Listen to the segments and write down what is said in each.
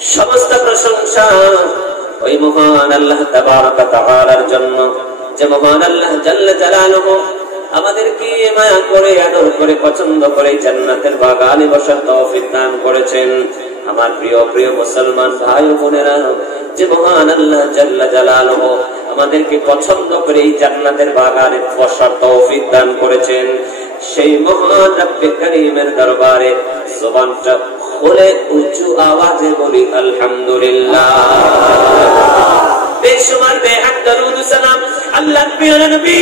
সমস্ত প্রশংসা ওই মহান আল্লাহ তাবারক ওয়া তাআলার জন্য, যে মহান আল্লাহ জাল্লা জালালুহু আমাদেরকে মায়া করে আদর করে পছন্দ করে জান্নাতের বাগানে বসার তৌফিক দান করেছেন। আমার প্রিয় প্রিয় মুসলমান ভাই ও বোনেরা, যে মহান আল্লাহ জাল্লা জালালুহু আমাদেরকে পছন্দ করে এই জান্নাতের বাগানে বসার তৌফিক দান করেছেন, সেই মহান রব্বে কারীমের দরবারে জবানটা খুলে উঁচু আওয়াজে বলি আলহামদুলিল্লাহ। বেশুমার বেহাত দরুদ ও সালাম আল্লাহর প্রিয় নবী,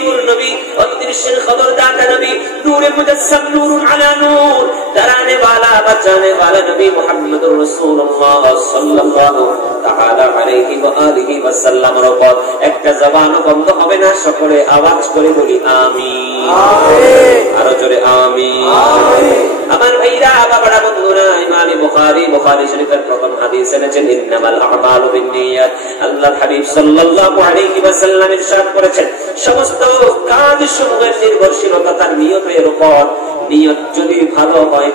নূর নবী, অদৃশ্যের খবরদাতা নবী, নূরে মুজাসসাম, নূরুন আলা নূর, দারানে वाला বাঁচানে वाला নবী মুহাম্মদুর রাসূলুল্লাহ সাল্লাল্লাহু তাআলা আলাইহি ওয়া আলিহি ওয়া সাল্লামের উপর একটা জবানও বন্ধ হবে না। সকলে আওয়াজ করে বলি আমিন, আমিন, আরো জোরে আমিন, আমিন। আমার ভাইরা, বাবারা, বন্ধুরা, ইমাম বুখারী শরীফের প্রথম হাদিস এনেছেন ইন্নামাল আমালু বিন্নিয়াত। আল্লাহর হাবিব সাল্লাল্লাহু আলাইহি ওয়া সাল্লাম ইরশাদ করেছেন, সমস্ত কাজসমূহের নির্ভরশীলতা তার নিয়তের উপর। নিয়ত যদি ভালো হয়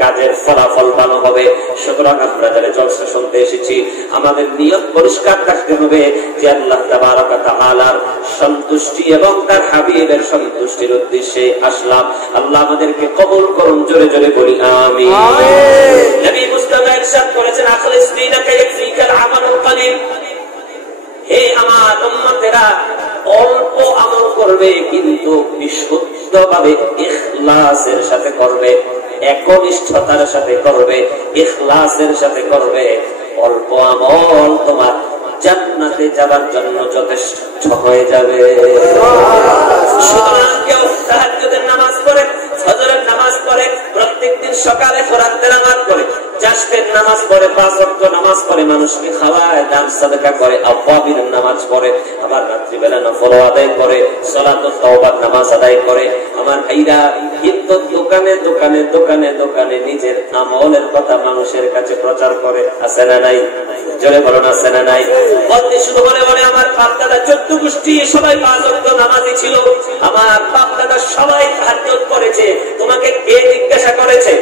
কাজের ফলাফল ভালো হবে। সুতরাং আমরা যারা জলসা শুনতে এসেছি আমাদের নিয়ত পরিষ্কার থাকতে হবে যে আল্লাহ তাবারক ওয়া তাআলার সন্তুষ্টি এবং তার হাবিবের সন্তুষ্টির উদ্দেশ্যে আসলাম। আল্লাহ আমাদেরকে কবুল করুন, জোরে জোরে বলি আমিন, আমিন। নবী মুস্তাফা ইরশাদ করেছেন, আখলিস দীনাকা ইয়াকফিকাল আমালুল কলিল। হে আমার উম্মতেরা, অল্প আমল করবে কিন্তু বিশুদ্ধভাবে ইখলাসের সাথে করবে, একনিষ্ঠতার সাথে করবে, ইখলাসের সাথে করবে। অল্প আমল তোমার জান্নাতে যাবার জন্য যথেষ্ট হয়ে যাবে। সুতরাং কেউ তাহাজ্জুদের নামাজ পড়ে, ফজরের নামাজ পড়ে, প্রত্যেকদিন সকালে কোরআন তেলাওয়াত করে, চাষের নামাজ পড়ে, 5 ওয়াক্ত নামাজ পড়ে, মানুষকে খাওয়ায়, দান সাদকা করে, আওয়াবির নামাজ পড়ে, আবার রাত্রিবেলা নফল আদায় করে, সালাতুত তাওবার নামাজ আদায় করে। আমার ভাইরা, কিন্তু দোকানে দোকানে দোকানে দোকানে নিজের আমলের কথা মানুষের কাছে প্রচার করে, আছে না নাই? জোরে বলো না, আছে না নাই? বলতে শুধু বলে বলে আমার বাপ দাদা 14 গোষ্ঠী সবাই 5 ওয়াক্ত নামাজি ছিল, আমার বাপ দাদা সবাই তাহাজ্জুদ করেছে। তোমাকে কে জিজ্ঞাসা করেছে?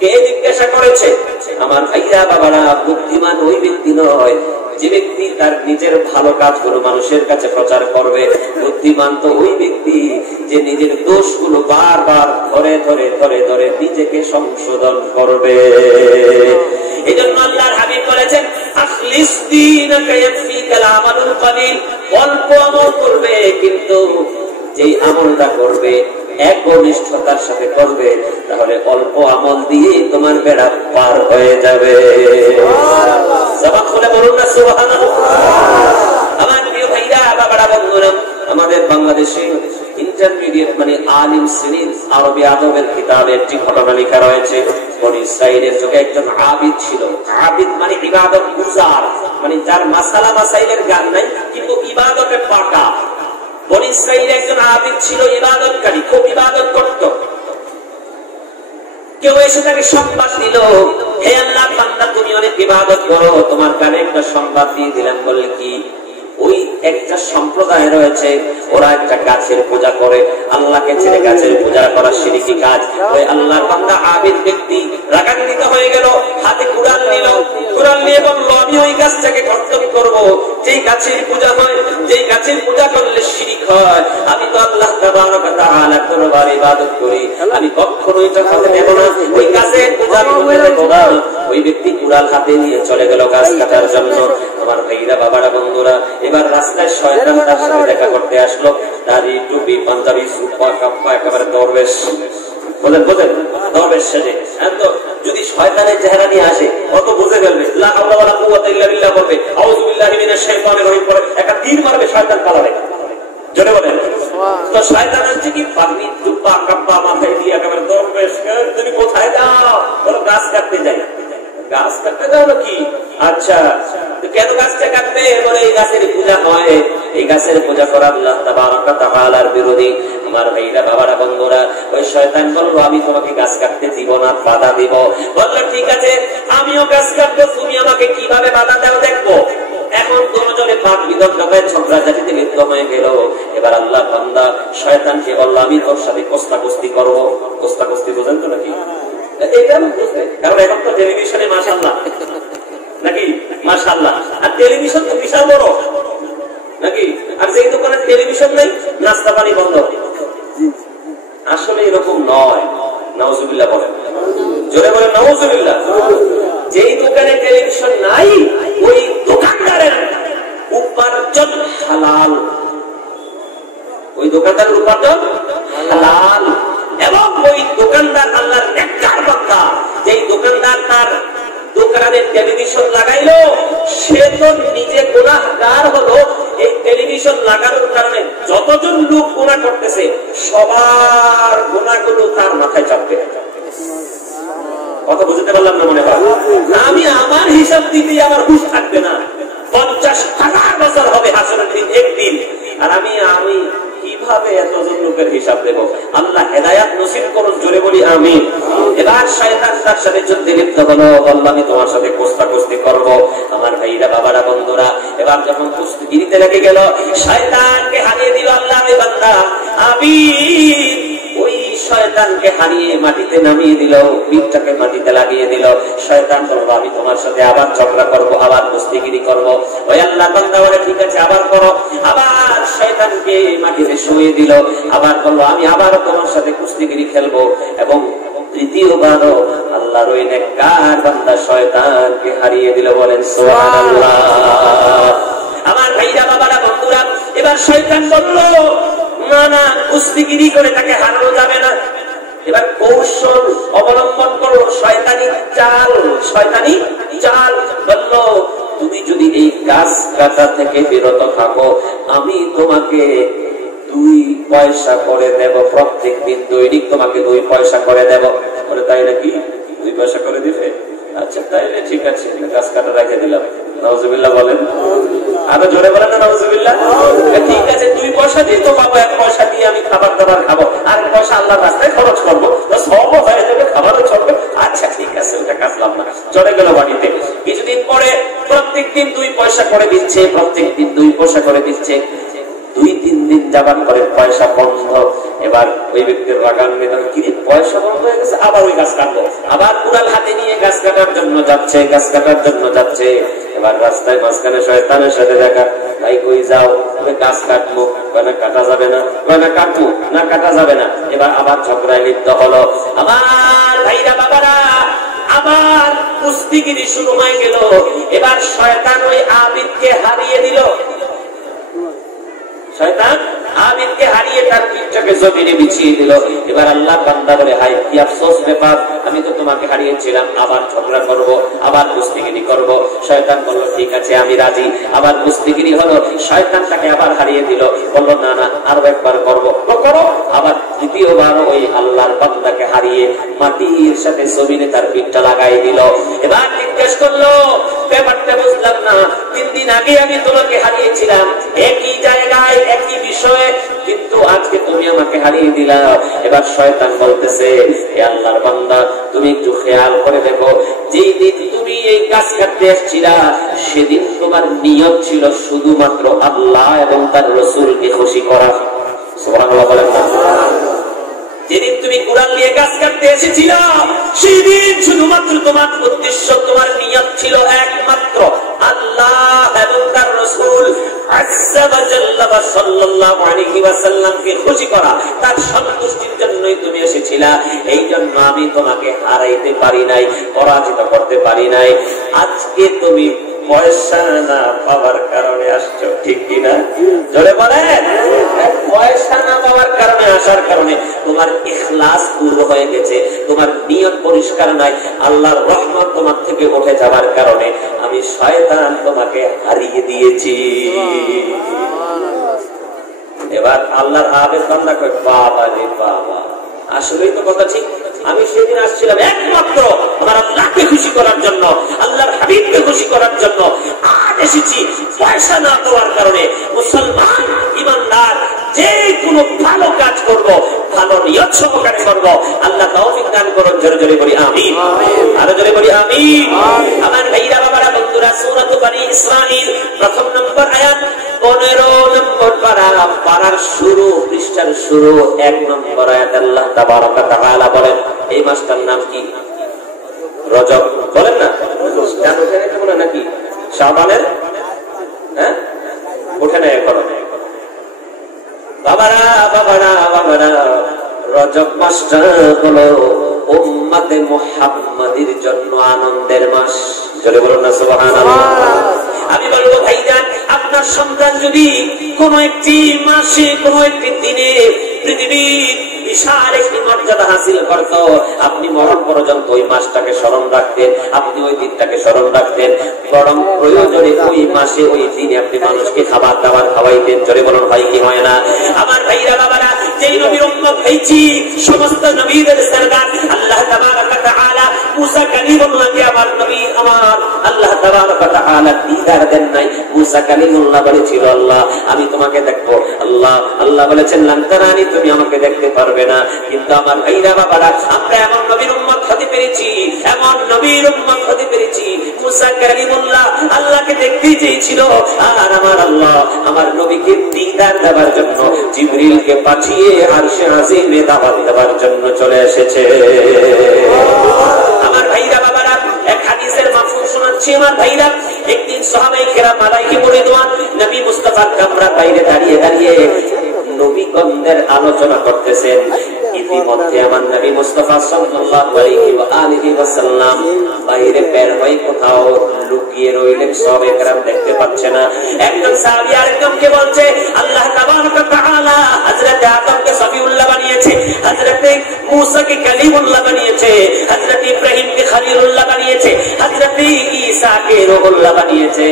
কে জিজ্ঞাসা করেছে? আমার ভাইয়া বাবারা, বুদ্ধিমান ওই ব্যক্তি নয় যে ব্যক্তি তার নিজের ভালো কাজগুলো মানুষের কাছে প্রচার করবে। বুদ্ধিমান তো ওই ব্যক্তি যে নিজের দোষগুলো বারবার ধরে ধরে ধরে ধরে নিজেকে সংশোধন করবে। এজন্য আল্লাহর হাবিব বলেছেন, আখলিস দীনাকা ইয়াকফিকাল আমালুল কলিল। অল্প আমল করবে কিন্তু যেই আমলটা করবে একনিষ্ঠতার সাথে করবে, তাহলে অল্প আমল দিয়ে তোমার বেড়া পার হয়ে যাবে। জবান খুলে বলুন না সুবহানাল্লাহ। আমার প্রিয় ভাইরা, বাবারা, বন্ধুরা, আমাদের বাংলাদেশে ইন্টারমিডিয়েট মানে আলিম শ্রেণীর আরবি আদবের কিতাবে একটি ঘটনা লেখা রয়েছে। বনি ইসরাঈলের যুগে একজন আবিদ ছিল। আবিদ মানে ইবাদত গুজার, মানে যার মাসালা মাসাইলের জ্ঞান নাই কিন্তু ইবাদতে পাকা। বনি ইসরাঈল একজন আবিদ ছিল, ইবাদতকারী, খুব ইবাদত করত। কেউ এসে তাকে সংবাদ দিল, হে আল্লাহর বান্দা, তুমি অনেক ইবাদত করো, তোমার কানে একটা সংবাদ দিয়ে দিলাম। বলে কি? ওই একটা সম্প্রদায় রয়েছে, ওরা একটা গাছের পূজা করে, আল্লাহকে ছেড়ে গাছের পূজা করা শিরকি কাজ। ওই আল্লাহর বান্দা আবিদ ব্যক্তি রাগান্বিত হয়ে গেল, হাতে কুরআন নিল, কুরআন নিয়ে বলল, আমি ওই গাছটাকে কর্তন করব যেই গাছের পূজা হয়, যেই গাছের পূজা করলে শিরক হয়। আমি তো আল্লাহ তাবারক ওয়া তাআলার দরবারে ইবাদত করি, আমি কখনোই এটা করতে দেব না, ওই গাছের পূজা করতে দেব না। ওই ব্যক্তি কুরআন হাতে নিয়ে চলে গেল গাছ কাটার জন্য। আমার ভাইরা, বাবারা, বন্ধুরা, এবার রাস্তায় শয়তান তার সাথে দেখা করতে আসলো। দাড়ি, টুপি, পাঞ্জাবি, সুপা, কাপ্পা, একেবারে দরবেশ। বলেন বোঝেন, দরবেশ সেজে। তো যদি শয়তানের চেহারা নিয়ে আসে, অত বুঝে ফেলবে, লা হাওলা ওয়ালা কুওয়াতা ইল্লা বিল্লাহ বলবে, আউযু বিল্লাহি মিনাশ শাইতানির রাজিম পড়ে একটা তীর মারবে, শয়তান পালাবে। জোরে বলেন। তো শয়তান হচ্ছে কি, পাগড়ি, টুপা, কাপ্পা মাথায় দিয়ে একেবারে দরবেশ। তুমি কোথায় যাও? বলো গাছ কাটতে যাই। গাছ কাটতে যাও নাকি? আচ্ছা, কেন গাছটা কাটবে? বলে এই গাছের পূজা হয়, এই গাছের পূজা করা আল্লাহ তাবারক ওয়া তাআলার বিরোধী। আমার ভাইরা, বাবারা, বন্ধুরা, ওই শয়তান বলল, আমি তোমাকে গাছ কাটতে দিব না, বাধা দিব। বলল, ঠিক আছে, আমিও গাছ কাটবো, তুমি আমাকে কিভাবে বাধা দাও দেখবো। এখন দুজনে পাক বিদগ্ধ ঝগড়াঝাটিতে লিপ্ত হয়ে গেল। এবার আল্লাহ বান্দা শয়তানকে বলল, আমি তোর সাথে কোস্তাকুস্তি করবো। কোস্তাকুস্তি বোঝেন তো নাকি? এটা বুঝবে, কারণ এখন তো টেলিভিশনে মাশাআল্লাহ আলহামদুলিল্লাহ। যেই দোকানে টেলিভিশন নাই ওই দোকানদারের উপার্জন হালাল, ওই দোকানদারের উপার্জন হালাল। এবং ওই দোকানদার আল্লাহর নেককার বান্দা, যেই দোকানদার তার দোকানে টেলিভিশন লাগাইলো সে তো নিজে গুনাহগার হলো। এই টেলিভিশন লাগানোর কারণে যতজন লোক গুনাহ করতেছে সবার গুনাহগুলো তার মাথায় চাপবে। কথা বুঝতে পারলাম না? মনে হয় আমি আমার হিসাব দিতে আমার হুঁশ থাকবে না। 50,000 বছর হবে হাসরের দিন একদিন, আর আমি কিভাবে এতজন লোকের হিসাব দেব? আল্লাহ হেদায়াত নসিব করুন, জোরে বলি আমিন। এবার শয়তান তার সাথে যুদ্ধে লিপ্ত হলো, বলল আমি তোমার সাথে কুস্তি করব। আমার ভাইরা বাবারা বন্ধুরা, এবার যখন কুস্তিগিরিতে লেগে গেল, শয়তানকে হারিয়ে দিল আল্লাহর বান্দা আবিদ। ওই শয়তানকে হারিয়ে মাটিতে নামিয়ে দিল, পিঠটাকে মাটিতে লাগিয়ে দিল। শয়তান বলল আমি তোমার সাথে আবার ঝগড়া করব, আবার কুস্তিগিরি করব। ওই আল্লাহ বান্দা বলে ঠিক আছে আবার করো। আবার শয়তানকে মাটিতে শুইয়ে দিল, আবার বলল আমি আবার তোমার সাথে কুস্তিগিরি খেলবো। এবং তৃতীয়বারও আল্লাহর ওই নেককার বান্দা শয়তানকে হারিয়ে দিল। বলেন সুবহানাল্লাহ। আমার ভাইরা বাবারা বন্ধুরা, এবার শয়তান বলল না কুস্তিগিরি করে তাকে হারানো যাবে না। এবার কৌশল অবলম্বন করো, শয়তানি চাল বলল তুমি যদি এই গাছ কাটা থেকে বিরত থাকো আমি তোমাকে 2 পয়সা করে দেব, প্রত্যেক দিন দৈনিক তোমাকে 2 পয়সা করে দেব। বলে তাই নাকি? 2 পয়সা করে দিবে? আচ্ছা তাইলে ঠিক আছে, গাছ কাটা রেখে দিলাম। নাউজুবিল্লাহ বলেন, আরো জোরে বলেন না নাউজুবিল্লাহ। ঠিক আছে 2 পয়সা দিয়ে তো পাবো, 1 পয়সা দিয়ে আমি খাবার দাবার খাবো, আর 1 পয়সা আল্লাহর রাস্তায় খরচ করবো, তো সবও হয়ে যাবে, খাবারও চলবে। আচ্ছা ঠিক আছে, ওটা কাজলাম না। চলে গেল বাড়িতে। কিছুদিন পরে প্রত্যেক দিন 2 পয়সা করে দিচ্ছে, প্রত্যেক দিন 2 পয়সা করে দিচ্ছে। 2-3 দিন যাবার পরে পয়সা বন্ধ। এবার ওই ব্যক্তির রাগান নিয়ে কি পয়সা বন্ধ হয়ে গেছে, আবার ওই গাছ কাটবো। আবার কুড়াল হাতে নিয়ে গাছ কাটার জন্য যাচ্ছে। এবার রাস্তায় মাঝখানে শয়তানের সাথে দেখা, ভাই কই যাও? গাছ কাটবো। না কাটা যাবে না। না কাটবো না, কাটা যাবে না। এবার আবার ঝগড়ায় লিপ্ত হলো। আমার ভাইরা বাবারা, আবার কুস্তিগিরি শুরু হয়ে গেল। এবার শয়তান ওই আবিদকে হারিয়ে দিল। শয়তান আবিদকে হারিয়ে তার পিঠটাকে জমিনে বিছিয়ে দিল। এবার আল্লাহ বান্দা বলে হাই কি আফসোস ব্যাপার, আমি তো তোমাকে হারিয়েছিলাম, আবার ঝগড়া করব, আবার কুস্তিগিরি করব। শয়তান বলল ঠিক আছে আমি রাজি। আবার কুস্তিগিরি হলো, শয়তান তাকে আবার হারিয়ে দিল। বলল না আরো একবার করবো। আবার তৃতীয়বার ওই আল্লাহর বান্দাকে হারিয়ে মাটির সাথে জমিনে তার পিঠটা লাগাই দিল। এবার জিজ্ঞেস করলো ব্যাপারটা বুঝলাম না, 3 দিন আগে আমি তোমাকে হারিয়েছিলাম একই জায়গায় একই বিষয়ে, কিন্তু আজকে তুমি আমাকে হারিয়ে দিলা। এবার শয়তান বলতেছে হে আল্লাহর বান্দা তুমি একটু খেয়াল করে দেখো, যেই দিন তুমি এই গাছ কাটতে এসেছিলা সেদিন তোমার নিয়ত ছিল শুধুমাত্র আল্লাহ এবং তার রাসূলকে খুশি করা। সুবহানাল্লাহ বলেন না? যেদিন তুমি কুরআন নিয়ে গাছ কাটতে এসেছিলা সেদিন শুধুমাত্র তোমার উদ্দেশ্য, তোমার নিয়ত ছিল একমাত্র আল্লাহ এবং তার রাসূল আযজা ওয়া জাল্লা সাল্লাল্লাহু আলাইহি ওয়াসাল্লামকে খুশি করা, তার সন্তুষ্টির জন্যই তুমি এসেছিলা। এই জন্য আমি তোমাকে হারাইতে পারি নাই, পরাজিত করতে পারি নাই। আজকে তুমি পয়সা না পাওয়ার কারণে আসছো, ঠিক কিনা? জোরে বলেন। পয়সা না পাওয়ার কারণে আসার কারণে তোমার ইখলাস দূর হয়ে গেছে, তোমার নিয়ত পরিষ্কার নাই। আল্লাহর রহমত তোমার থেকে উঠে যাওয়ার কারণে আমি শয়তান তোমাকে হারিয়ে দিয়েছি। এবার আল্লাহর আবেদ বান্দা কয় বাবা রে বাবা, আসলেই তো কথা ঠিক। আমি সেদিন আসছিলাম একমাত্র আমার আল্লাহকে খুশি করার জন্য, আল্লাহর হাবিবকে খুশি করার জন্য। আজ এসেছি পয়সা না দেওয়ার কারণে। মুসলমান ইমানদার যে কোনো ভালো কাজ করব, ভালো নিয়ত সহকারে করব। আল্লাহ তৌফিক দান করুন। জোরে জোরে বলি আমিন, আরো জোরে বলি আমিন। আমার ভাইরা বাবারা বন্ধুরা, সূরা বনী ইসরাঈল প্রথম নম্বর আয়াত 15 নম্বর পারা, পারার শুরু, পৃষ্ঠার শুরু 1 নম্বর আয়াত আল্লাহ তাবারক ওয়া তাআলা বলেন এই মাসটার নাম কি? রজব। বলেন না? জানো কেন বলে নাকি শাবানের? হ্যাঁ ওঠে না এখন। বাবারা বাবারা বাবারা, রজব মাসটা হলো উম্মতে মুহাম্মাদের জন্য আনন্দের মাস। জোরে বলুন না সুবহানাল্লাহ। আমি বলবো ভাইজান, আপনার সন্তান যদি কোন একটি মাসে কোন একটি দিনে পৃথিবীর বিশাল একটি মর্যাদা হাসিল করত, আপনি মরণ পর্যন্ত ওই মাসটাকে স্মরণ রাখতেন, আপনি ওই দিনটাকে স্মরণ রাখতেন, বরং প্রয়োজনে ওই মাসে ওই দিনে আপনি মানুষকে খাবার দাবার খাওয়াইতেন। জোরে বলুন ভাই, কি হয় না? আমার ভাইরা বাবারা, যেই নবীর উম্মত হয়েছি, সমস্ত নবীদের সরদার আল্লাহ তাবারক ওয়া তাআলা মুসা কালিমুল্লাহকে আমার নবী আমার আল্লাহ তাবারক ওয়া তাআলা দিদার দেন নাই। মুসা কালিমুল্লাহ বলেছিল, আল্লাহ আমি তোমাকে দেখবো। আল্লাহ বলেছেন, লান তারানি, তুমি আমাকে দেখতে পারবে না। কিন্তু আমার ভাইরা বাবারা, আমরা এমন নবীর উম্মত হতে পেরেছি, এমন নবীর উম্মত হতে পেরেছি, মুসা কালিমুল্লাহ আল্লাহকে দেখতেই চেয়েছিল, আর আমার আল্লাহ আমার নবীকে দিদার দেওয়ার জন্য জিবরিলকে পাঠিয়ে আরশে আজিমে দাওয়াত দেওয়ার জন্য চলে এসেছে। আমার ভাইরা বাবারা, এক হাদিসের মাফহুম শোনাচ্ছি আমার ভাইরা। একদিন সাহাবায়ে কেরাম আলাইহিম রিদওয়ান নবী মুস্তাফার কামরার বাইরে দাঁড়িয়ে দাঁড়িয়ে নবীগণদের আলোচনা করতেছেন। ইতিমধ্যে আমার নবী মুস্তাফা সাল্লাল্লাহু আলাইহি ওয়াসাল্লাম বাইরে বের হয়ে কোথাও লুকিয়ে রইলেন, সাহাবায়ে কেরাম দেখতে পাচ্ছে না। একজন সাহাবী আরেকজনকে বলছে, আল্লাহ তাবারক ওয়া তাআলা হযরত আদমকে সফিউল্লাহ বানিয়েছে, হযরত মুসাকে কালিমুল্লাহ বানিয়েছে, হযরত ইব্রাহিমকে খলিলুল্লাহ বানিয়েছে, হযরত ঈসাকে রূহুল্লাহ বানিয়েছে।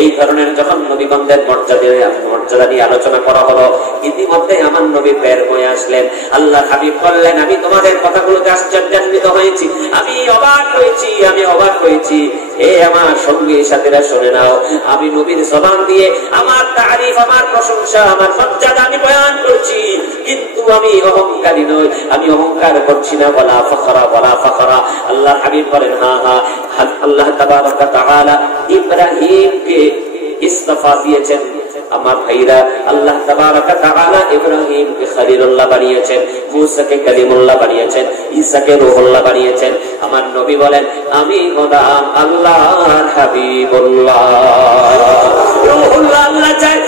এই ধরনের যখন নবীগণদের মর্যাদা নিয়ে আলোচনা করা হলো, ইতিমধ্যে আমার নবী বের হয়ে আসলেন। আল্লাহ হাবিব বললেন, আমি তোমাদের কথাগুলোতে আশ্চর্যান্বিত হয়েছি, আমি অবাক হয়েছি। এ আমার সঙ্গী সাথীরা শুনে নাও, আমি নবীর জবান দিয়ে আমার তারিফ, আমার প্রশংসা, আমার মর্যাদা আমি বয়ান করছি, কিন্তু আমি অহংকারী নই, আমি অহংকার করছি না। ওয়ালা ফাখরা। আল্লাহ হাবিব বলেন, হ্যাঁ, আল্লাহ তাবারক ওয়া তাআলা ইব্রাহিমকে ইস্তফা দিয়েছেন। আমার ভাইরা, আল্লাহ তাবারক ওয়া তাআলা ইব্রাহিমকে খলিলুল্লাহ বানিয়েছেন, মুসাকে কালিমুল্লাহ বানিয়েছেন, ঈসাকে রূহুল্লাহ বানিয়েছেন। আমার নবী বলেন, আমি হলাম আল্লাহর হাবিবুল্লাহ। রূহুল্লাহ আল্লাহ চায়,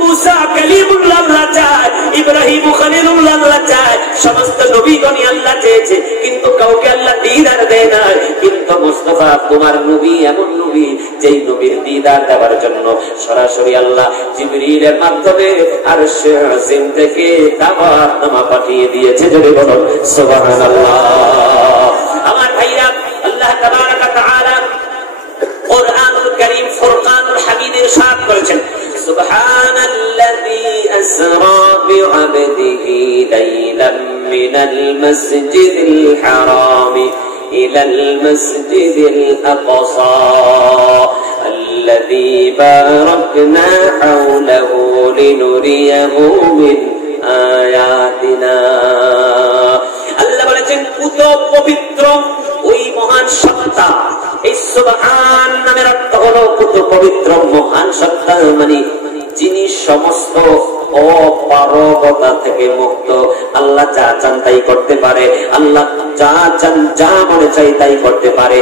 মুসা কালিমুল্লাহ আল্লাহ চায়, ইব্রাহিম খলিলুল্লাহ আল্লাহ চায়, সমস্ত নবীগণই আল্লাহ চেয়েছে, কিন্তু কাউকে আল্লাহ দিদার দেয় না। কিন্তু মুস্তাফা তোমার নবী এমন নবী, যেই নবীর দিদার দেওয়ার জন্য সরাসরি আল্লাহ জিবরিলের মাধ্যমে আরশে আজিম থেকে দাওয়াতনামা পাঠিয়ে দিয়েছে। যদি বলুন সুবহানাল্লাহ। আমার ভাইরা, আল্লাহ তাবারক ওয়া তাআলা কুরআনুল কারীম ফুরকানুল হামিদ ইরশাদ করেছেন, সুবহানাল্লাযী আসরা বিআবদিহি লাইলাম মিনাল মাসজিদিল হারাম ইলাল মাসজিদিল আকসা الذي باركنا حوله لنريه من آياتنا। আল্লাহ বলেছেন, পুত পবিত্র ওই মহান সত্তা। এই সুবহান নামের অর্থ হলো পুত পবিত্র মহান সত্তা, মানে যিনি সমস্ত অপারগতা থেকে মুক্ত। আল্লাহ যা চান তাই করতে পারে, আল্লাহ যা চান যা মনে চাই তাই করতে পারে।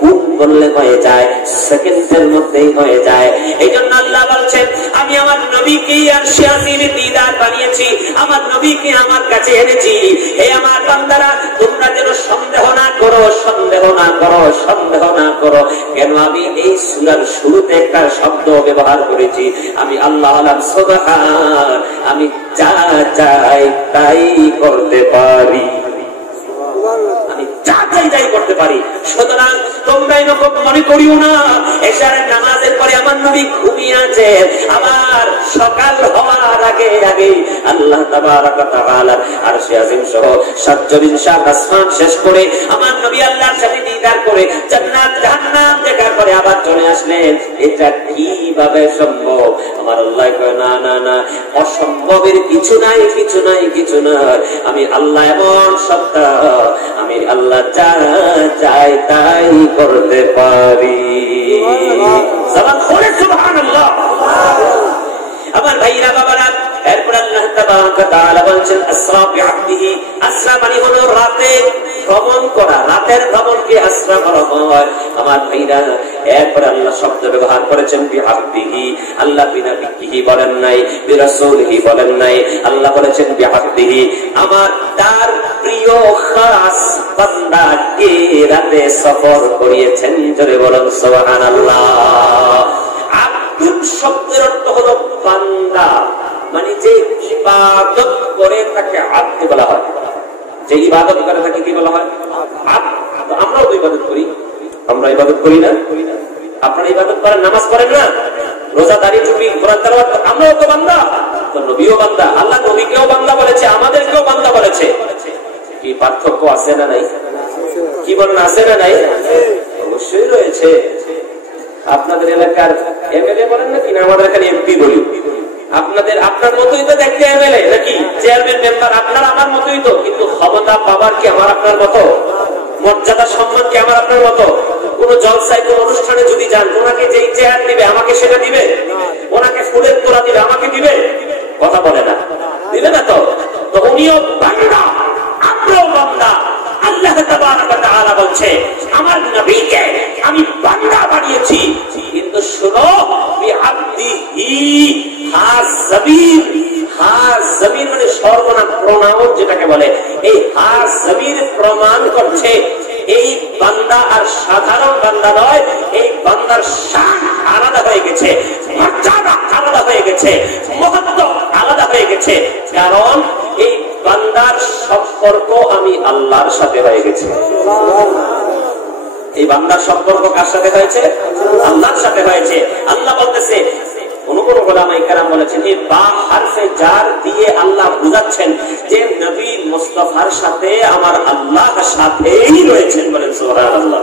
খুব বললে হয়ে যায়, সেকেন্ডের মধ্যেই হয়ে যায়। এই জন্য আল্লাহ বলছেন, আমি আমার নবীকে আরশে আজিমে দিদার বানিয়েছি, আমার নবীকে আমার কাছে এনেছি। হে আমার বান্দারা, তোমরা যেন সন্দেহ না করো। কেন আমি এই সূরার শুরুতে একটা শব্দ ব্যবহার করেছি, আমি আল্লাহ আলাম সুবহান, আমি যা চাই তাই করতে পারি, আমি যা চাই তাই করতে পারি। সুতরাং তোমরা এরকম মনে করিও না এশারের নামাজের পরে আমার নবী ঘুমিয়ে আছেন। আবার সকাল হওয়ার আগে আল্লাহ তাবারক ওয়া তাআলা আরশে আজিম সহ ৪৭ আসমান শেষ করে আমার নবী আল্লাহর সাথে দিদার করে জান্নাত জাহান্নাম দেখার পরে আবার চলে আসলেন। এটা কিভাবে সম্ভব? আমার আল্লাহ কয়, না, অসম্ভবের কিছু নাই। আমি আল্লাহ এমন সত্তা, আমি আল্লাহ যা চাই তাই করতে পারি। সুবহানাল্লাহ। আমার ভাইরা বাবারা, এরপর আল্লাহ তাবারক ওয়া তাআলা বলেন, আসরা বিআবদিহি। আসরা মানে হলো রাতে ভ্রমণ করা, রাতের ভ্রমণকে আসরা বলা হয়। আমার ভাইরা, এরপর আল্লাহ শব্দ ব্যবহার করেছেন বিআবদিহি। আল্লাহ বিনাবিহি বলেন নাই, বিরাসূলিহি বলেন নাই, আল্লাহ বলেছেন বিআবদিহি। আমার তার প্রিয় প্রিয় খাস বান্দা কে রাতে সফর করিয়েছেন? জোরে বলুন সুবহানাল্লাহ। আব্দুল শব্দের অর্থ হলো বান্দা, মানে যে ইবাদত করে তাকে আব্দ বলা হয়। যে ইবাদত করে তাকে কি বলা হয়? আব্দ। আমরাও তো ইবাদত করি, আমরা ইবাদত করি না? আপনারা ইবাদত করেন, নামাজ পড়েন না, রোজা দাঁড়িয়ে টুপি কোরআন তেলাওয়াত, আমরাও তো বান্দা, তো নবীও বান্দা। আল্লাহ নবীকেও বান্দা বলেছে, আমাদেরকেও বান্দা বলেছে। কি পার্থক্য আছে না নাই? কি বলেন, আছে না নাই? অবশ্যই রয়েছে। আপনাদের এলাকার এমএলএ বলেন নাকি না আমাদের এখানে এমপি বলি? আপনার মতোই তো দেখতে এমএলএ নাকি চেয়ারম্যান মেম্বার, আপনার আমার মতোই তো, কিন্তু ক্ষমতা পাবার কি আমার আপনার মতো? মর্যাদা সম্মান কি আমার আপনার মতো? কোন জলসায় কোন অনুষ্ঠানে যদি যান, ওনাকে যেই চেয়ার দিবে আমাকে সেটা দিবে? ওনাকে ফুলের তোড়া দিবে আমাকে দিবে? কথা বলে না, দিবে না তো। তো উনিও বান্দা, আমরাও বান্দা। আল্লাহ তাবারক ওয়া তাআলা বলছে আমার নবীকে আমি বান্দা বানিয়েছি, কিন্তু শুনো বিআবদিহি হাযবির। হাযবির মানে সর্বনাম, প্রোনাউন যেটাকে বলে। এই হাযবির প্রমাণ করছে এই বান্দা আর সাধারণ বান্দা নয়, এই বান্দার শান আলাদা হয়ে গেছে, মর্যাদা আলাদা হয়ে গেছে, মহত্ব আলাদা হয়ে গেছে। কারণ এই বান্দার সম্পর্ক আমি আল্লাহর সাথে হয়ে গেছে। এই বান্দার সম্পর্ক কার সাথে হয়েছে? আল্লাহর সাথে হয়েছে। আল্লাহ বলতেছে, কোন কোন ওলামায়ে কেরাম বলেছেন এই বা হারফে জার দিয়ে আল্লাহ বুঝাচ্ছেন যে নবী মুস্তাফার সাথে আমার আল্লাহ সাথেই রয়েছেন। বলেন সুবহানাল্লাহ।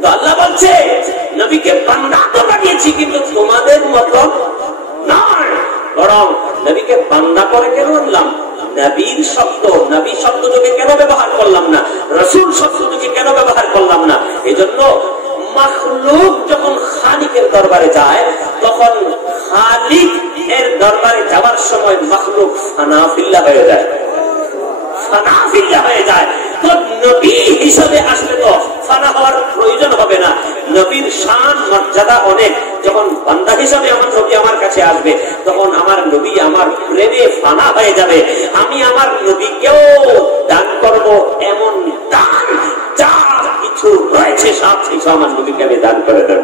তো আল্লাহ বলছে নবীকে বান্দা তো বানিয়েছি, কিন্তু তোমাদের মতো নয়। বরং নবীকে বান্দা করে কেন আনলাম? নবীর শব্দ, নবী শব্দ তোকে কেন ব্যবহার করলাম না? রাসূল শব্দ তোকে কেন ব্যবহার করলাম না? এই জন্য মাখলুক যখন খালিকের দরবারে যায়, তখন খালিক এর দরবারে যাওয়ার সময় মাখলুক ফানাফিল্লাহ হয়ে যায়, ফানাফিল্লাহ হয়ে যায়। তো নবী হিসাবে আসলে তো ফানা হওয়ার প্রয়োজন হবে না। নবীর শান মর্যাদা অনেক। যখন বান্দা হিসাবে আমার নবী আমার কাছে আসবে, তখন আমার নবী আমার প্রেমে ফানা হয়ে যাবে। আমি আমার নবীকেও দান করব এমন দান যা কিছু রয়েছে সব কিছু আমার নবীকে আমি দান করে দেব।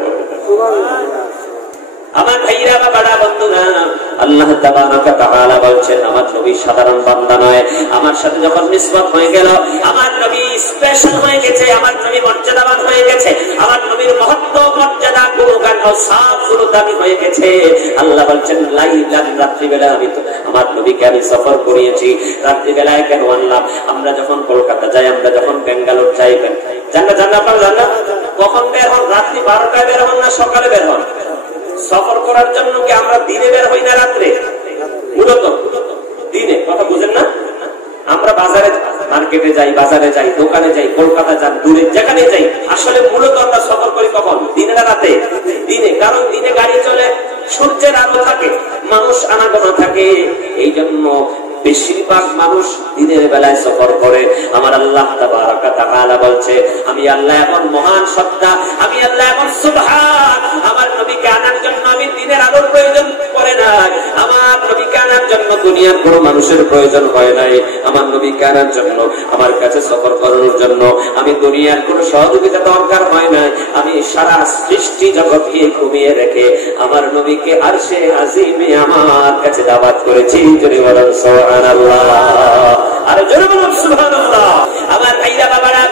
আমার ভাইরা বা বড় বন্ধুরা, আল্লাহ তাবারক ওয়া তাআলা বলছেন আমার নবী সাধারণ বান্দা নয়। আমার সাথে যখন নিসবত হয়ে গেল, আমার নবী স্পেশাল হয়ে গেছে, আমার নবী মর্যাদাবান হয়ে গেছে, আমার নবীর মহত্ব মর্যাদা গুণগান ও সাফ গুলো দামি হয়ে গেছে। আল্লাহ বলছেন লাইলান, রাত্রিবেলা আমি তো আমার নবীকে আমি সফর করিয়েছি। রাত্রিবেলায় কেন আনলাম? আমরা যখন কলকাতা যাই, আমরা যখন বেঙ্গালোর যাই, কখন বের হন? রাত্রি 12টায় বের হন না সকালে বের হন? সফর করার জন্য কি আমরা দিনে বের হই না রাত্রে? মূলত দিনে। কথা বুঝেন না? আমরা বাজারে মার্কেটে যাই, বাজারে যাই, দোকানে যাই, কলকাতা যান, দূরে যেখানে যাই, আসলে মূলত আমরা সফর করি কখন? দিনে না রাতে? দিনে। কারণ দিনে গাড়ি চলে, সূর্যের আলো থাকে, মানুষ আনাগোনা থাকে। এই জন্য বেশিরভাগ মানুষ দিনের বেলায় সফর করে। আমার আল্লাহ তাবারক ওয়া তাআলা বলছে আমি আল্লাহ এমন মহান সত্তা, আমি আল্লাহ এমন সুবহান। আমার নবীকে আনার জন্য আমি দিনের আলোর প্রয়োজন পড়ে নাই, আমার নবীকে আনার জন্য দুনিয়ার কোনো মানুষের প্রয়োজন হয় নাই। আমার নবীকে আনার জন্য, আমার কাছে সফর করানোর জন্য আমি দুনিয়ার কোনো সহযোগিতা দরকার হয় নাই। আমি সারা সৃষ্টি জগৎকে ঘুমিয়ে রেখে আমার নবীকে আরশে আজিমে আমার কাছে দাওয়াত করেছি। যদি বলেন সুবহানাল্লাহ, আর জোরে বলুন সুবহানাল্লাহ। আমার ভাইরা বাবারা,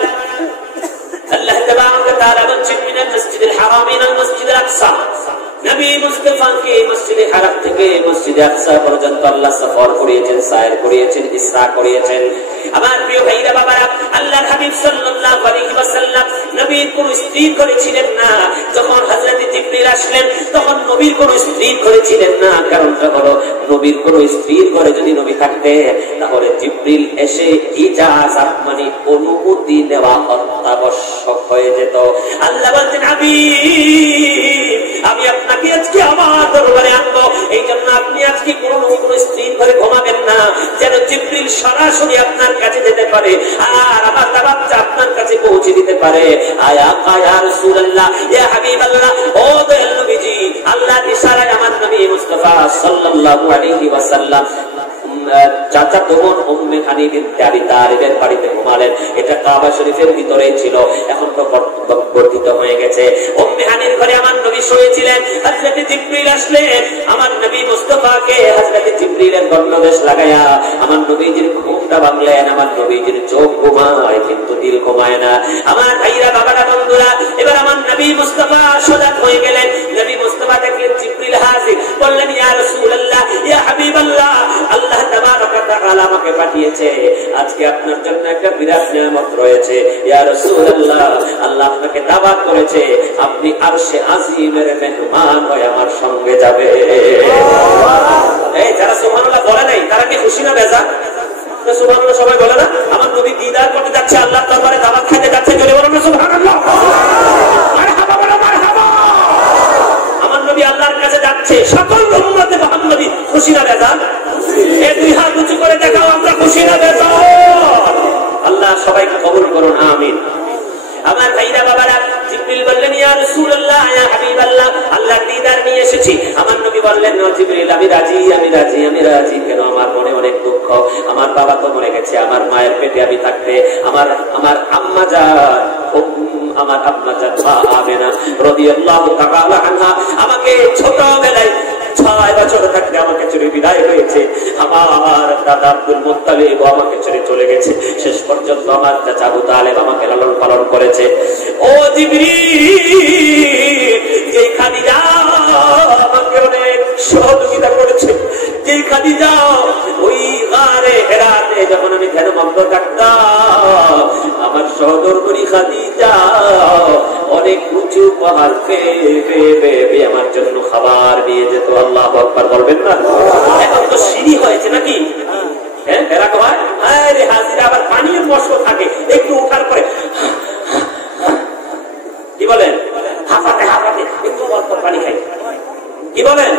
আল্লাহ তাবারক ওয়া তাআলা বলেন মিনাল মসজিদুল হারাম ইলাল মসজিদুল আকসা। নবী মুস্তাফাকে মসজিদে হারাম থেকে মসজিদে আকসা পর্যন্ত আল্লাহ সফর করিয়েছেন, সায়ের করিয়েছেন, ইসরা করিয়েছেন। আমার প্রিয় ভাইরা বাবারা, আল্লাহর হাবিব সাল্লাল্লাহু আলাইহি ওয়াসাল্লাম নবীর কোন স্ত্রী করেছিলেন না। যখন হযরত জিবরিল আসলেন, তখন নবীর কোন স্ত্রী করেছিলেন না। কারণটা হলো নবীর কোন স্ত্রীর ঘরে যদি নবী থাকতেন, তাহলে জিবরিল এসে ইজাজত মানে অনুমতি নেওয়া অত্যাবশ্যক হয়ে যেত। আল্লাহ বলতেন হাবিব, আমি আপনাকে আজকে আমার দরবারে আনবো, এই জন্য আপনি আজকে কোন স্ত্রীর ঘরে ঘুমাবেন না, যেন জিবরিল সরাসরি আপনার কাছে যেতে পারে আর আমার দাওয়াতটা আপনার কাছে পৌঁছে দিতে পারে। আয়া রাসূলুল্লাহ, ইয়া হাবিবাল্লাহ, ও দয়াল নবীজি, আল্লাহর ইশারায় আমার নবী মুস্তাফা সাল্লাল্লাহু আলাইহি ওয়াসাল্লাম চাচা তোমন উম্মে হানি বিনতে আবি তালিবের বাড়িতে ঘুমালেন। এটা কাবা শরীফের ভিতরেই ছিল, এখন তো বর্ধিত হয়ে গেছে। উম্মে হানির ঘরে আমার নবী শুয়েছিলেন। হযরত জিবরিল আসলেন, আমার নবী মুস্তাফাকে হযরত জিবরিলের গণ্ডদেশ লাগায়া আমার নবীজির ঘুমটা ভাঙলেন। আমার নবীজির চোখ ঘুমায় কিন্তু দিল ঘুমায় না। আমার ভাইরা, বাবারা, বন্ধুরা, এবার আমার নবী মুস্তাফা সজাগ হয়ে গেলেন। নবী মুস্তাফা দেখলেন জিবরিল হাজির, বললেন ইয়া রাসূলুল্লাহ, ইয়া হাবিবাল্লাহ, আল্লাহ তাবারক ওয়া তাআলা আমাকে পাঠিয়েছে, আজকে আপনার জন্য একটা বিরাট নিয়ামত রয়েছে। ইয়া রাসূলুল্লাহ, আল্লাহ আপনাকে দাওয়াত করেছে, আপনি আরশে আজিমের মেহমান হয়ে আমার সঙ্গে যাবে। এই যারা সুবহানাল্লাহ বলে নাই তারা কি খুশি না বেজার? সুবহানাল্লাহ সবাই বলে না? আমার নবী দিদার করতে যাচ্ছে, আল্লাহর দরবারে দাওয়াত খেতে যাচ্ছে, জোরে বলুন না সুবহানাল্লাহ। মারহাবা বলো, মারহাবা। আমার নবী আল্লাহর কাছে যাচ্ছে, সকল উম্মতে মুহাম্মাদি খুশি না বেজার? এই দুই হাত উঁচু করে দেখাও, আমরা খুশি না বেজার? আল্লাহ সবাইকে কবুল করুন, আমিন। আমার ভাইরা, বাবারা, জিবরিল বললেন ইয়া রাসূলুল্লাহ, ইয়া হাবিবাল্লাহ, আল্লাহর দিদার নিয়ে এসেছি। আমার নবী বললেন জিবরিল, আমি রাজি, আমি রাজি, আমি রাজি। কেন? আমার মনে অনেক দুঃখ, আমার বাবা তো মরে গেছে, আমার মায়ের পেটে আমি থাকতে আমার আম্মা জান, আমার আম্মা জান মা আমেনা রাদিয়াল্লাহু তাআলা আনহা আমাকে ছোটবেলায় 6 বছর থাকতে আমাকে ছেড়ে বিদায় হয়েছে। আমার দাদা আব্দুল মুত্তালিব আমাকে ছেড়ে চলে গেছে। শেষ পর্যন্ত আমার চাচা আবু তালেব আমাকে লালন পালন করেছে। ও জিবরিল, যে খাদিজা আমাকে অনেক সহযোগিতা করেছে, যে খাদিজা ওই গারে হেরাতে যখন আমি ধ্যানমগ্ন থাকতাম, আমার সহধর্মিণী খাদিজা অনেক উঁচু পাহাড় পেয়ে আমার জন্য খাবার নিয়ে যেত। আল্লাহু আকবার বলবেন না? এখন তো সিঁড়ি হয়েছে নাকি? হ্যাঁ, এরা কয় আরে হাজিরা আবার পানির মশক থাকে, একটু ওঠার পরে কি বলেন, হাঁপাতে হাঁপাতে একটু অল্প পানি খাই, কি বলেন?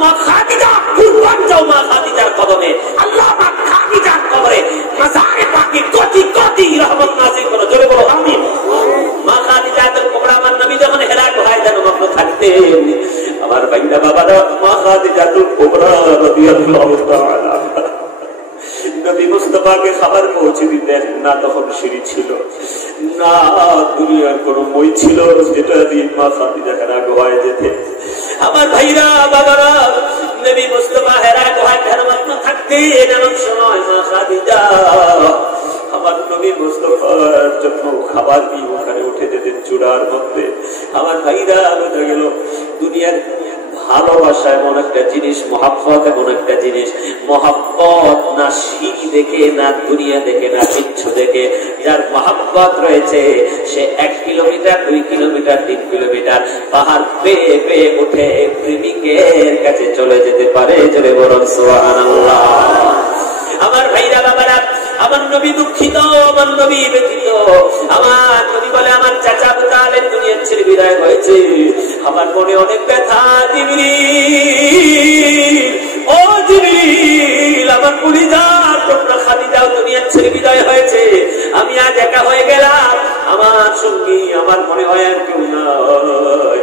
মা খাদিজা কুরবান যাও মা খাদিজার কদমে, আল্লাহ মা খাদিজার কবরে মাজারে পাকে কোটি কোটি রহমত নাযিল করো, জোরে বলো আমিন। মা খাদিজাতুল কুবরা আমার নবী যখন হেরা গুহায় ধ্যানমগ্ন থাকতেন, আমার ভাইরা, বাবারা, মা খাদিজাতুল কুবরা রাদিয়াল্লাহু তাআলা নবী মুস্তাফাকে খাবার পৌঁছে দিতেন না। তখন সিঁড়ি ছিল না, দুনিয়ার কোন মই ছিল যেটা দিয়ে মা খাদিজা হেরা গুহায় যেতেন। আমার ভাইরা, বাবারা, নবী মুস্তাফা হেরা গুহায় ধ্যানমগ্ন থাকতেন, এমন সময় মা খাদিজা আমার নবী মুস্তাফার জন্য খাবার দিয়ে ওখানে উঠে যেতেন চূড়ার মধ্যে। আমার ভাইরা, বোঝা গেল দুনিয়ার ভালোবাসা এমন একটা জিনিস, মহাব্বত এমন একটা জিনিস, মহাব্বত না সিঁড়ি দেখে, না দুনিয়া দেখে, না কিচ্ছু দেখে। যার মহাব্বত রয়েছে সে 1 কিলোমিটার, 2 কিলোমিটার, 3 কিলোমিটার পাহাড় পেয়ে পেয়ে উঠে প্রেমিকের কাছে চলে যেতে পারে, জোরে বলুন সুবহানাল্লাহ। আমার ভাইরা, বাবারা, আমার নবী দুঃখিত, আমার নবী ব্যথিত। আমার নবী বলে আমার চাচা আবু তালেব দুনিয়ার ছেড়ে বিদায় হয়েছে, আমার মনে অনেক ব্যথা। জিবরিল, ও জিবরিল, আমার কলিজার টুকরা খাদিজাও দুনিয়ার ছেড়ে বিদায় হয়েছে, আমি আজ একা হয়ে গেলাম, আমার সঙ্গী আমার মনে হয় আর কেউ নাই।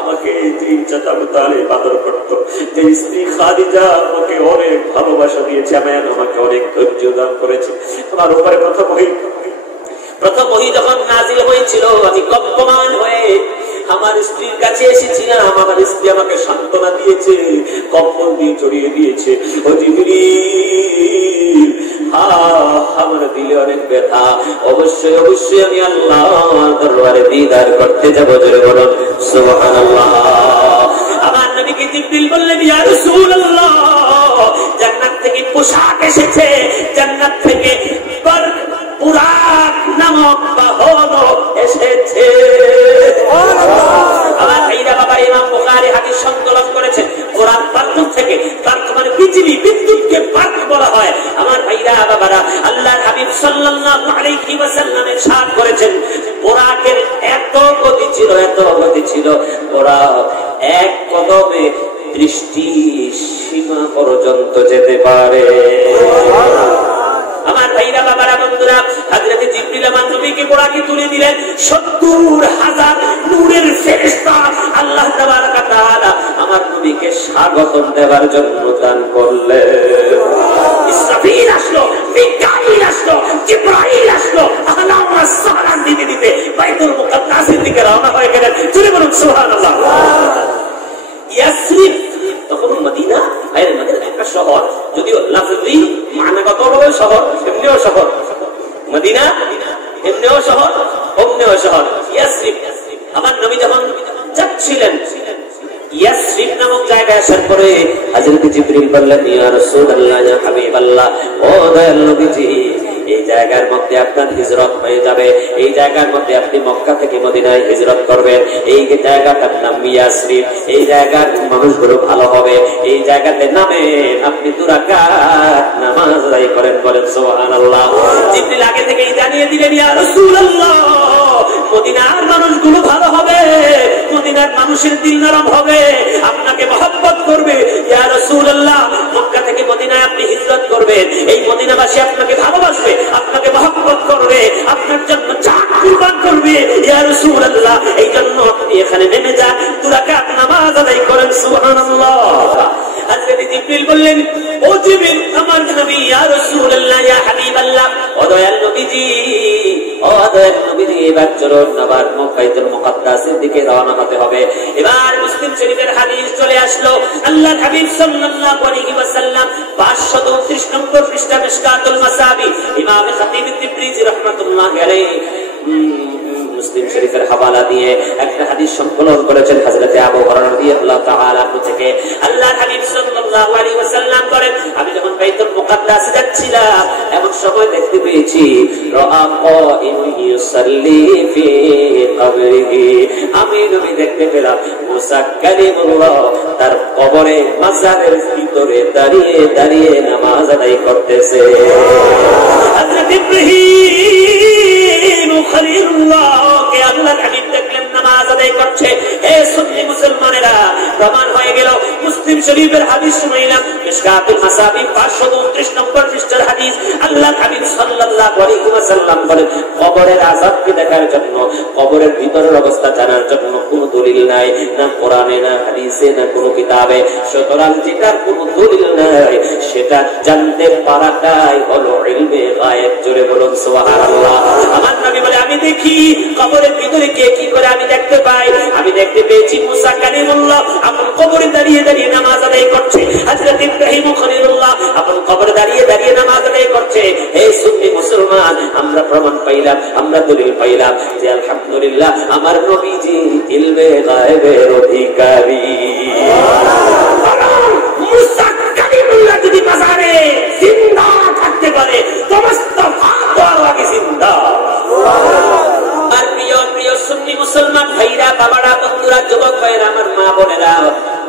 আমাকে যে চাচা আবু তালেব আদর করত, যে স্ত্রী খাদিজা ওকে অনেক ভালোবাসা দিয়েছে, আমাকে অনেক ধৈর্য দান করেছে। তোমার উপরে প্রথম ওহী যখন নাযিল হয়েছিল, আমি কম্পমান হয়ে আমার স্ত্রীর কাছে এসেছিলাম। আমার স্ত্রী আমাকে সান্ত্বনা দিয়েছে, কম্বল দিয়ে জড়িয়ে দিয়েছে। ও জিবরিল, আমার দিলে অনেক ব্যথা, অবশ্যই অবশ্যই আমি আল্লাহর দরবারে দিদার করতে যাব, জোরে বলুন সুবহানাল্লাহ। আমার নবীকে জিবরিল বললেন ইয়া রাসূলুল্লাহ, জান্নাত থেকে পোশাক এসেছে, জান্নাত থেকে বুরাক নামক বাহন এসেছে। আমার ভাইরা, বাবা, ইমাম বুখারী হাদিস সংকলন করেছেন। বুরাক বার্দুক থেকে, বার্দুক মানে বিজলি, বিদ্যুৎকে বার্দ বলা হয়। আমার ভাইরা, বাবারা, আল্লাহর হাবিব সাল্লাল্লাহু আলাইহি ওয়াসাল্লাম ইরশাদ করেছেন, বুরাকের এত গতি ছিল, এত গতি ছিল, বুরাক এক কদমে দৃষ্টি সীমা পর্যন্ত যেতে পারে। আমার ভাইরা, বাবারা, বন্ধুরা, হযরত জিবরিল আমার নবীকে বুরাকে তুলে দিলেন। 70,000 নূরের ফেরেশতা আল্লাহ তাবারক ওয়া তাআলা আমার নবীকে স্বাগতম দেওয়ার জন্য দান করলেন। বলুন সুবহানাল্লাহ। ইয়াসরিব তখন মদিনা, মদিনা একটা শহর, যদিও লাফজি মানাগতভাবে শহর, এমনিও শহর। মদিনা এমনিও শহর, অমনিও শহর। ইয়াসরিব, আমার নবী যখন যাচ্ছিলেন ইয়াসরিব নামক জায়গায় আসার পরে হযরত জিবরিল বললেন, ইয়া রাসূলুল্লাহ, ইয়া হাবিবাল্লাহ, ও দয়াল নবীজি, এই জায়গার মধ্যে আপনার হিজরত হয়ে যাবে। এই জায়গার মধ্যে আপনি মক্কা থেকে মদিনায় হিজরত করবেন। এই জায়গাটার নাম ইয়াসরিব। এই জায়গার মানুষগুলো ভালো হবে। এই জায়গাতে নামেন, আপনি 2 রাকাত নামাজ আদায় করেন। বলেন সুবহানাল্লাহ। জিবরিল আগে থেকেই জানিয়ে দিলেন, ইয়া রাসূলুল্লাহ, মদিনার মানুষগুলো ভালো হবে, মদিনার মানুষের দিল নরম হবে, আপনাকে মহব্বত করবে। ইয়া রাসূলুল্লাহ, মক্কা থেকে মদিনায় আপনি হিজরত করবেন, এই মদিনাবাসী আপনাকে ভালোবাসবে, আপনাকে মহব্বত করবে, আপনার জন্য জান কুরবান করবে। ইয়া রাসূলুল্লাহ, এই জন্য আপনি এখানে নেমে যান, 2 রাকাত নামাজ আদায় করেন। সুবহানাল্লাহ। হযরত জিবরিল বললেন, ও জিবরিল, আমার নবী, ইয়া রাসূলুল্লাহ, ইয়া হাবিবাল্লাহ, ও দয়াল নবীজি, ও দয়াল নবীজি, এবার চলুন আবার বাইতুল মুকাদ্দাসের দিকে রওনা হতে হবে। এবার মুসলিম শরীফের হাদিস চলে আসলো, আল্লাহর হাবিব সাল্লাল্লাহু আলাইহি ওয়াসাল্লাম 529 নম্বর পৃষ্ঠা মিশকাতুল মাসাবি, ইমাম খতিব তিবরিজি রাহমাতুল্লাহি আলাইহি মুসলিম শরীফের হাওয়ালা দিয়ে একটা হাদিস সংকলন করেছেন হযরত আবু হুরায়রা রাদিয়াল্লাহু তাআলা থেকে। আল্লাহর হাবিব সাল্লাল্লাহু আলাইহি ওয়াসাল্লাম বলেন, আমি যখন বাইতুল মুকাদ্দাসে যাচ্ছিলাম, এমন সময় দেখতে পেয়েছি রাআ কাইমুন ইউসাল্লি ফি কবরিহি, আমি নবী দেখতে পেলাম মুসা কালিমুল্লাহ তার কবরে মাজারের ভিতরে দাঁড়িয়ে দাঁড়িয়ে নামাজ আদায় করতেছে। হযরত ইব্রাহিম খলিলুল্লাহ কে আল্লাহর হাবিব দেখলেন নামাজ আদায় করছে। হে সুন্নি মুসলমানেরা, প্রমাণ হয়ে গেল। মুসলিম শরীফের হাদিস শুনাইলাম, মিশকাতুল মাসাবি 529 নম্বর পৃষ্ঠার হাদিস। আল্লাহর হাবিব সাল্লাল্লাহু আলাইহি ওয়াসাল্লাম বলেন, কবরের আযাবকে দেখার জন্য, কবরের ভিতরের অবস্থা জানার জন্য কোনো দলিল নাই, না কোরআনে, না হাদিসে, না কোনো কিতাবে। সুতরাং যেটার কোনো দলিল নাই সেটা জানতে পারাটাই হলো ইলমে গায়েব। জোরে বলুন সুবহানাল্লাহ। আমার নবী বলে, আমি দেখি কবরের ভিতরে কে কি করে আমি দেখতে পাই। আমি দেখতে পেয়েছি মুসা কালিমুল্লাহ আপন কবরে দাঁড়িয়ে দাঁড়িয়ে নামাজ আদায় করছে। হযরত ইব্রাহিম খলিলুল্লাহ আপন কবরে দাঁড়িয়ে দাঁড়িয়ে নামাজ আদায় করছে। হে সুন্নি মুসলমান, আমরা প্রমাণ পাইলাম, আমরা দলিল পাইলাম যে আলহামদুলিল্লাহ আমার নবীজি ইলমে গায়েবের অধিকারী। মুসা কালিমুল্লাহ যদি বাজারে জিন্দা থাকতে পারে, মুস্তাফা তো আগে জিন্দা। আর প্রিয় প্রিয় সুন্নি মুসলমান ভাইরা, বাবারা, বন্ধুরা, যুবক ভাইরা, আমার মা বোনেরা,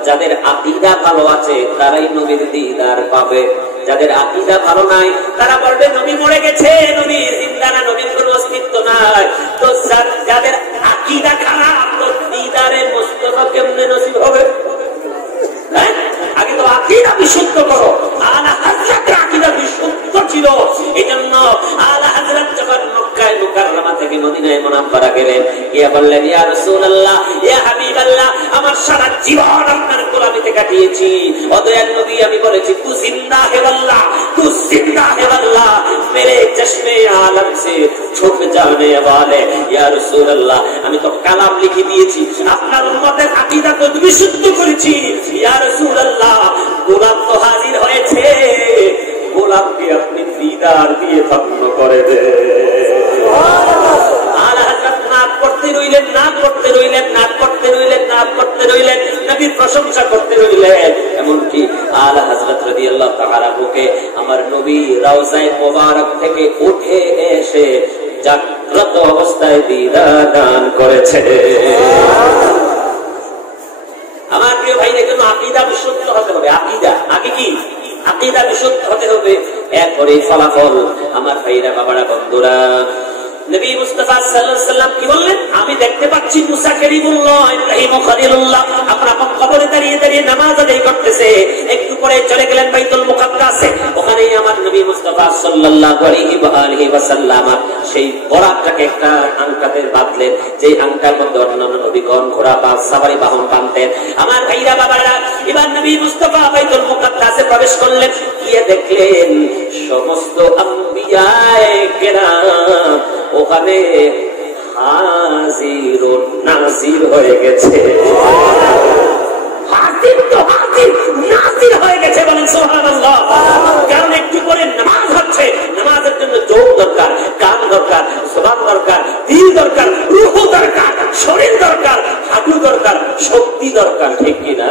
যাদের আকীদা ভালো আছে তারাই নবীর দিদার পাবে। যাদের আকীদা ভালো নাই তারা বলবে নবী মরে গেছে, নবী জিন্দা না, নবীর কোনো অস্তিত্ব নাই। তো যাদের আকীদা খারাপ, তো দিদারে মুস্তাফা কেমনে নসিব হবে? আগে তো আকীদা বিশুদ্ধ করো। আলা হযরতের আকীদা বিশুদ্ধ ছিল, এজন্য আলা হযরত যখন মক্কায় মুকাররমা থেকে মদিনায় মুনাওয়ারা গেলেন, গিয়ে বললেন, ইয়া রাসূলুল্লাহ, ইয়া হাবিবাল্লাহ, আমার সারা জীবন আপনার গোলামিতে কাটিয়েছি। ও দয়াল নবী, আমি বলেছি তু জিন্দা হে আল্লাহ, তু জিন্দা হে আল্লাহ, মেরে চশমে আলম সে ছুপ জানে ওয়ালে। ইয়া রাসূলুল্লাহ, আমি তো কালাম লিখে দিয়েছি, আপনার উম্মতের আকীদা তো বিশুদ্ধ করেছি। ইয়া রাসূলুল্লাহ, গোলাম তো হাজির হয়েছে, গোলামকে আপনি দিদার দিয়ে ধন্য করে দেন। আলা হযরত নাক করতে রইলেন, নাক করতে রইলেন, নাক করতে রইলেন, নাক করতে রইলেন, নবীর প্রশংসা করতে রইলেন। এমনকি আলা হযরত রাদিয়াল্লাহু তাআলা বুকে আমার নবী রওজায়ে মুবারক থেকে উঠে এসে জাগ্রত অবস্থায় দিদার দান করেছে। আমার প্রিয় ভাই, দেখুন আকীদা বিশুদ্ধ হতে হবে। আকীদা আগে কি? আকীদা বিশুদ্ধ হতে হবে, এরপরে ফলাফল। আমার ভাইরা, বাবারা, বন্ধুরা, নবী মুস্তাফা সাল্লাল্লাহু আলাইহি ওয়াসাল্লাম কি বললেন? আমি দেখতে পাচ্ছি মুসা কালিমুল্লাহ, ইব্রাহিম খলিলুল্লাহ আপনার আপন কবরে দাঁড়িয়ে দাঁড়িয়ে নামাজ আদায় করতেছে। একটু পরে চলে গেলেন বাইতুল মুকাদ্দাসে। ওখানে আমার নবী মুস্তাফা সাল্লাল্লাহু আলাইহি ওয়াসাল্লাম সেই ঘোড়াটাকে একটা আংটাতে বাঁধলেন, যে আংটার মধ্যে অন্যান্য নবীগণ ঘোড়া বা সাওয়ারি বাহন বাঁধতেন। আমার ভাইরা, বাবারা, এবার নবী মুস্তাফা বাইতুল মুকাদ্দাসে প্রবেশ করলেন। গিয়ে দেখলেন সমস্ত আম্বিয়ায়ে কেরাম ওখানে হাজিরুন নাজির হয়ে গেছে। হাজির তো হাজির, নাজির হয়ে গেছে, বলেন সুবহানাল্লাহ। কারণ একটু করে নামাজ হচ্ছে, নামাজের জন্য চোখ দরকার, কান দরকার, জবান দরকার, দিল দরকার, রূহ দরকার, শরীর দরকার, হাঁটু দরকার, শক্তি দরকার, ঠিক কিনা?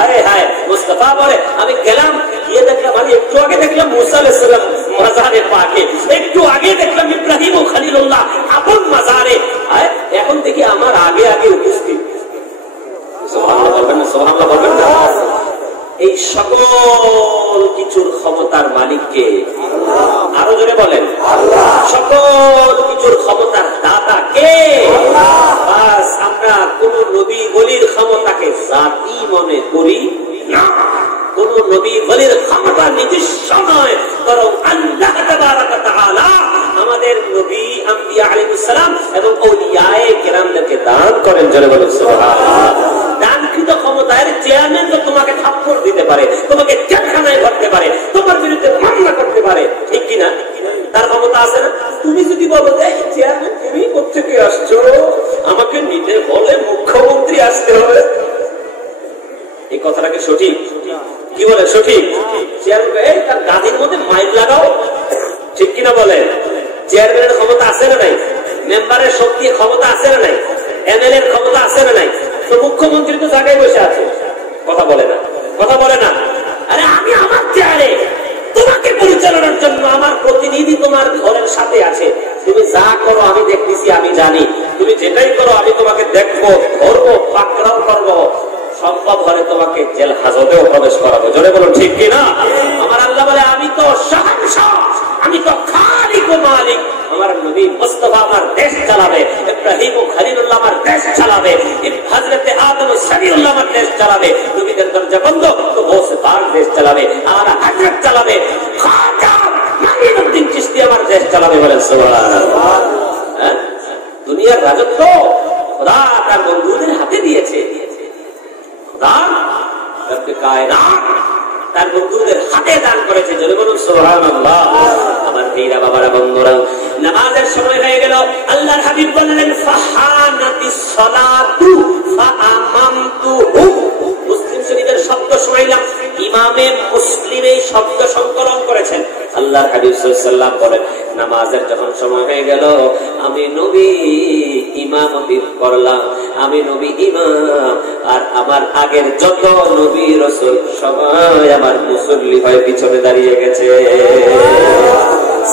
আরে হায়, মুস্তাফা বলে আমি গেলাম, গিয়ে দেখলাম, আমি একটু আগে দেখলাম মুসা আলাইহিস সালাম মাজারে পাকে, একটু আগে দেখলাম ইব্রাহিম ও খলিলুল্লাহ আপন মাজারে, এখন দেখি আমার আগে আগে উপস্থিত। সুবহানাল্লাহ বলবেন না? সুবহানাল্লাহ বলবেন না? এই সকল কিছুর ক্ষমতার মালিককে আরো জোরে বলেন, সকল কিছুর ক্ষমতার দাতা কে? বাস আমরা কোন নবী বলির ক্ষমতাকে জাতি মনে করি না, কোন নবী বলির ক্ষমতা নিজস্ব নয়, বরং আল্লাহ তাবারাক ওয়া তাআলা আমাদের নবী আম্বিয়া আলাইহিস সালাম এবং আউলিয়ায়ে কেরামদেরকে দান করেন। জোরে বলুন সুবহানাল্লাহ। দানকৃত ক্ষমতার চেয়ারম্যান তো তোমাকে থাপ্পড় দিতে পারে, তোমাকে জেলখানায় ভরতে পারে, তোমার বিরুদ্ধে মামলা করতে পারে, ঠিক কিনা? তার ক্ষমতা আছে না? তুমি যদি বলো যে চেয়ারম্যান তুমি কোথেকে আসছো, আমাকে নিতে বলে মুখ্যমন্ত্রী আসতে হবে, এই কথাটাকে সঠিক? কি বলে সঠিক? চেয়ারম্যান তার গাদির মধ্যে মাইক লাগাও, ঠিক কিনা বলেন? চেয়ারম্যানের ক্ষমতা আছে না নাই? মেম্বারের শক্তি ক্ষমতা আছে না নাই? এমএলএ এর ক্ষমতা আছে না নাই? তো মুখ্যমন্ত্রী তো জায়গায় বসে আছে, কথা বলে না, কথা বলে না। আরে আমি আমার চেয়ারে, তোমাকে পরিচালনার জন্য আমার প্রতিনিধি তোমার ঘরের সাথে আছে, তুমি যা করো আমি দেখতেছি, আমি জানি, তুমি যেটাই করো আমি তোমাকে দেখবো, ধরবো, পাকড়াও করবো, সম্ভব হলে তোমাকে জেল হাজতেও প্রবেশ করাবো। জোরে বলো ঠিক কিনা? আমার আল্লাহ বলে আমি তো শাহনশাহ, আমি তো খালিক ও মালিক। আমার নবী মুস্তাফা আমার দেশ চালাবে, ইব্রাহিম ও খলিলুল্লাহ আমার দেশ চালাবে, হযরতে আদম ও সফিউল্লাহ আমার দেশ চালাবে, নবীদের দরজা বন্ধ তো গৌসে পাক দেশ চালাবে, আর হযরত চালাবে, খাজা মাইনুদ্দিন চিশতি আমার দেশ চালাবে। বলেন সুবহানাল্লাহ। দুনিয়ার রাজত্ব খোদা তার বন্ধুদের হাতে দিয়েছে, তার বন্ধুদের হাতে দান করেছে। জোরে বলুন সুবহানাল্লাহ। আমার ভাইরা বাবারা বন্ধুরা, নামাজের সময় হয়ে গেল, আল্লাহর হাবিব বললেন ফাহানাতিস সালাতু ফাআমামতুহু। মুসলিম শরীফের শব্দ শুনাইলাম, ইমামে মুসলিম এই শব্দ সংকলন করেছেন। আল্লাহর হাবিব সাল্লাল্লাহু আলাইহি ওয়াসাল্লাম বলেন নামাজের যখন সময় হয়ে গেল, আমি নবী ইমামতি করলাম, আমি নবী ইমাম, আর আমার আগের যত নবী রাসূল সবাই আমার মুসল্লি হয়ে পিছনে দাঁড়িয়ে গেছে।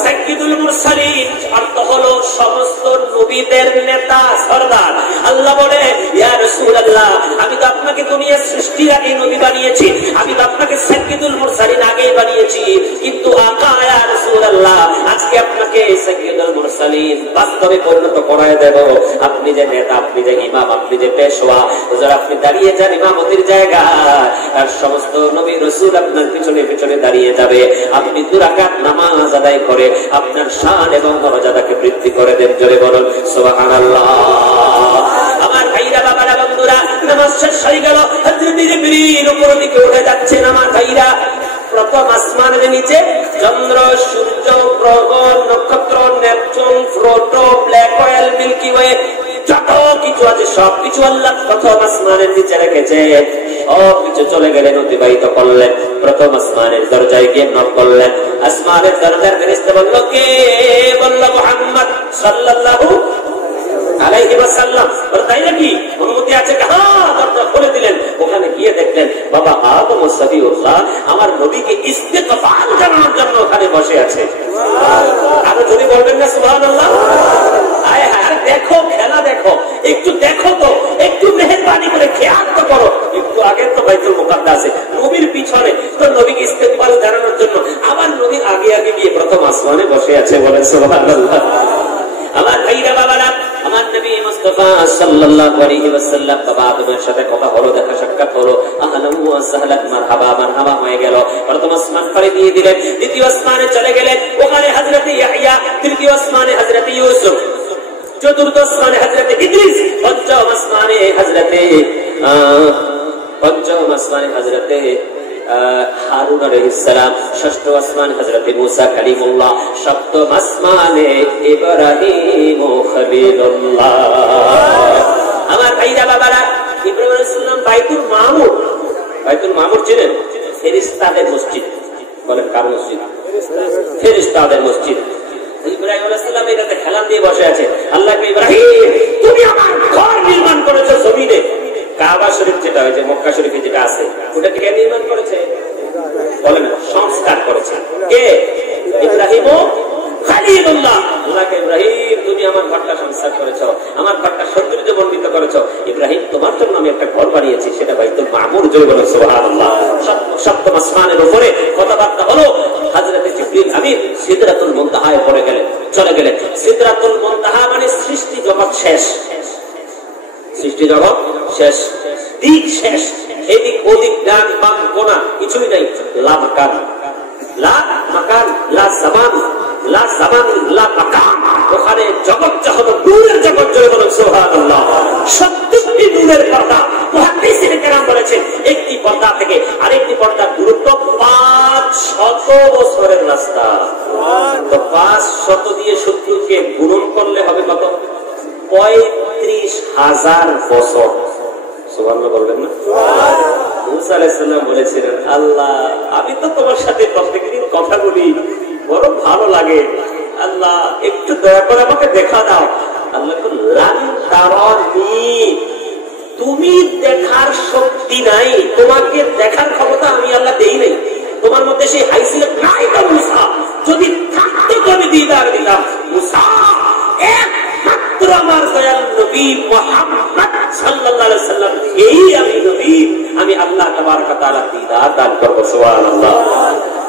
সাইয়্যিদুল মুরসালিন অর্থ হলো সমস্ত নবীদের নেতা, সরদার। আল্লাহ বলে ইয়া রাসূলুল্লাহ, আমি তো আপনাকে দুনিয়ার সৃষ্টির আগে নবী বানিয়েছি, আমি তো আপনাকে সাইয়্যিদুল মুরসালিন আগেই বানিয়েছি, কিন্তু আকা ইয়া রাসূলুল্লাহ আজকে আপনাকে সাইয়্যিদুল মুরসালিন বাস্তবে পরিণত করায় দেব। আপনি যে নেতা, আপনি যে ইমাম, আপনি যে পেশওয়া, হুজুর আপনি দাঁড়িয়ে যান ইমামতির জায়গায়, আর সমস্ত নবী রাসূল আপনার পিছনে পিছনে দাঁড়িয়ে যাবে। আপনি 2 রাকাত নামাজ আদায় করে আপনার শান এবং মর্যাদাকে বৃদ্ধি করে দেন। জোরে বলুন সুবহানাল্লাহ। আমার ভাইরা বাবারা বন্ধুরা, নামাজ শেষ হয়ে গেল, হযরত জিবরিল উপরের দিকে উঠে যাচ্ছেন। আমার ভাইরা, প্রথম আসমানের নিচে চন্দ্র, সূর্য, গ্রহ, নক্ষত্র, Neptune, Pluto, black hole, Milky Way, যত কিছু আছে সবকিছু আল্লাহ প্রথম আসমানের নিচে রেখেছে। সব কিছু চলে গেলেন, অতিবাহিত করলেন। প্রথম আসমানের দরজায় গিয়ে নক করলেন। আসমানের দরজার ফেরেশতা বলল, কে? বলল মুহাম্মদ সাল্লাল্লাহু আলাইহি ওয়াসাল্লাম। তাই নাকি? অনুমতি আছে? হ্যাঁ। দরজা খুলে দিলেন। ওখানে গিয়ে দেখলেন বাবা আদম ও সফিউল্লাহ আমার নবীকে ইস্তেকবাল জানানোর জন্য ওখানে বসে আছে। আরো যদি বলবেন না সুবহানাল্লাহ। আয় হায়, দেখো খেলা, দেখো একটু, দেখো তো একটু, মেহেরবানি করে খেয়াল তো করো। একটু আগে তো বাইতুল মুকাদ্দাসে নবীর পিছনে তো নবীকে ইস্তেকবাল জানানোর জন্য আবার নবীর আগে আগে গিয়ে প্রথম আসমানে বসে আছে। বলেন সুবহানাল্লাহ। আমার ভাইরা বাবারা, আমার নবী মুস্তাফা সাল্লাল্লাহু আলাইহি ওয়াসাল্লাম বাবা আদমের সাথে কথা হলো, দেখা সাক্ষাৎ হলো, আহলান ওয়া সাহলান, মারহাবা মারহাবা হয়ে গেল। প্রথম আসমান পাড়ি দিয়ে দিলেন, দ্বিতীয় আসমানে চলে গেলেন, ওখানে হযরত ইয়াহইয়া, তৃতীয় আসমানে হযরত ইউসুফ, চতুর্থ আসমানে হযরত ইদ্রিস, পঞ্চম আসমানে হযরত হারুন আলাইহিস সালাম, ষষ্ঠ আসমানে হযরত মুসা কালিমুল্লাহ, সপ্তম আসমানে ইব্রাহিম ও খলিলুল্লাহ। বাইতুল মামুর চিনেন? ফেরেশতাদের মসজিদ। বলেন কার মসজিদ? ফেরেশতাদের মসজিদ। ইব্রাহিম আলাইহিস সালাম এটাতে খেলান দিয়ে বসে আছে। আল্লাহকে, ইব্রাহিম তুমি আমার ঘর নির্মাণ করেছো জমিনে। কাবা শরীফ যেটা হয়েছে, মক্কা শরীফে যেটা আছে, ওটা কে নির্মাণ করেছে? বলেন সংস্কার করেছে কে? ইব্রাহিম খলিলুল্লাহ। আল্লাহকে, ইব্রাহিম তুমি আমার ঘরটা সংস্কার করেছো, আমার ঘরটা সৌন্দর্য মণ্ডিত করেছো। ইব্রাহিম তোমার জন্য আমি একটা ঘর বানিয়েছি, সেটা বাইতুল মামুর। জয় বলেন সুবহানাল্লাহ। সপ্তম আসমানের উপরে কথাবার্তা হলো। হযরতে জিবরিল আমিন সিদরাতুল মুনতাহায় পড়ে গেলেন, চলে গেলেন। সিদরাতুল মুনতাহা মানে সৃষ্টি জগৎ শেষ। সৃষ্টি জগৎ শেষ, দিক শেষ। এদিক ওদিক ডান বাম কোনা কিছুই নাই। লা মাকান, লা মাকান, লা জামান, লা জামান, লা মাকান। ওখানে জগৎ যখন নূরের জগৎ, জয় বলেন সুবহানাল্লাহ। 70টি নূরের পর্দা। মুহাদ্দিসিন কেরাম বলেছেন একটি পর্দা থেকে আরেকটি পর্দার দূরত্ব 500 বছরের রাস্তা। তো 500 দিয়ে 70কে গুণন করলে হবে কত? 35,000 বছর। সুবহানাল্লাহ বলবেন না? মুসা আলাইহিস সালাম বলেছিলেন, আল্লাহ আমি তো তোমার সাথে প্রত্যেকদিন কথা বলি, বড় ভালো লাগে, আল্লাহ একটু দয়া করে আমাকে দেখা দাও। আল্লাহ লান তারানি, তুমি দেখার শক্তি নাই, তোমাকে দেখার ক্ষমতা আমি আল্লাহ দেই নাই, তোমার মধ্যে সেই হাইসিয়ত নাই। তো মুসা যদি থাকতো তো আমি দিদার দিতাম। মুসা একমাত্র আমার দয়াল নবী মুহাম্মদ সাল্লাল্লাহু আলাইহি সাল্লাম, এই আমি নবী, আমি আল্লাহ তাবারক ওয়া তাআলা দিদার দান করব। সুবহানাল্লাহ।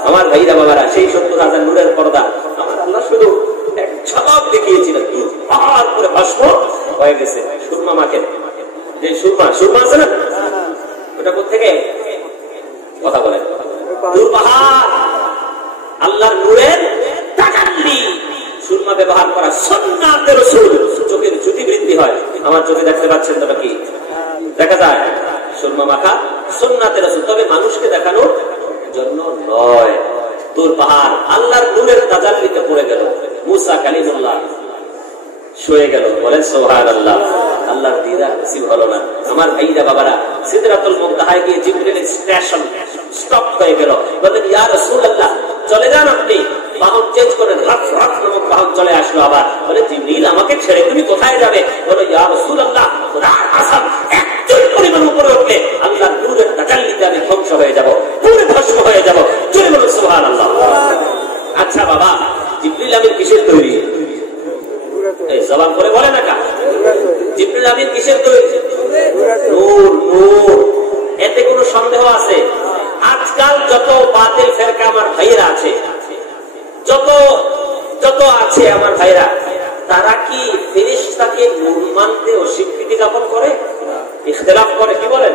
আমার ভাইরা বাবারা, সেই 70,000 নূরের পর্দা আমার আল্লাহ শুধু এক ঝলক দেখিয়েছিলেন। পাহাড় করে ভস্ম হয়ে গেছে। সুরমা মাখেন, যে সুরমা আছে না, ওটা কোথেকে? কথা বলেন। পাহাড় আল্লাহর নূরের তাজাল্লি। সুরমা ব্যবহার করা সুন্নাতে রাসূল। চোখের জ্যোতি বৃদ্ধি হয়। আমার চোখে দেখতে পাচ্ছেন তো নাকি? দেখা যায়। সুরমা মাখা সুন্নাতে রাসূল, তবে মানুষকে দেখানোর জন্য নয়। দূর পাহাড় আল্লাহর নূরের তাজাল্লিতে পড়ে গেল। মুসা কালিমুল্লাহ শুয়ে গেল। বলেন সুবহানাল্লাহ। আল্লাহর দিদার নসিব হলো না। আমার ভাইরা বাবারা, সিদরাতুল মুনতাহায় গিয়ে জিবরিলের স্টেশন স্টপ হয়ে গেল। বলেন ইয়া রাসূলুল্লাহ চলে যান আপনি। বাহন চেঞ্জ করে রাত নামক বাহন চলে আসলো আবার। বলে জিবরিল আমাকে ছেড়ে তুমি কোথায় যাবে? বলে ইয়া রাসূলুল্লাহ খোদার কসম, একটু পরিমাণ উপরে উঠলে আল্লাহর নূরের তাজাল্লিতে আমি ধ্বংস হয়ে যাব, পুরো ভস্ম হয়ে যাব। জোরে বলুন সুবহানাল্লাহ। আচ্ছা বাবা, জিবরিল আমিন কিসের তৈরি? এই জবান করে বলে না কা? জিবরিল আমিন কিসের তৈরি? নূর। নূর, এতে কোনো সন্দেহ আছে? আজকাল যত বাতিল ফেরকা আমার ভাইরা আছে, যত আছে আমার ভাইরা, তারা কি ফেরেশতাকে নূর মানতে অস্বীকৃতি জ্ঞাপন করে? ইখতিলাফ করে? কি বলেন?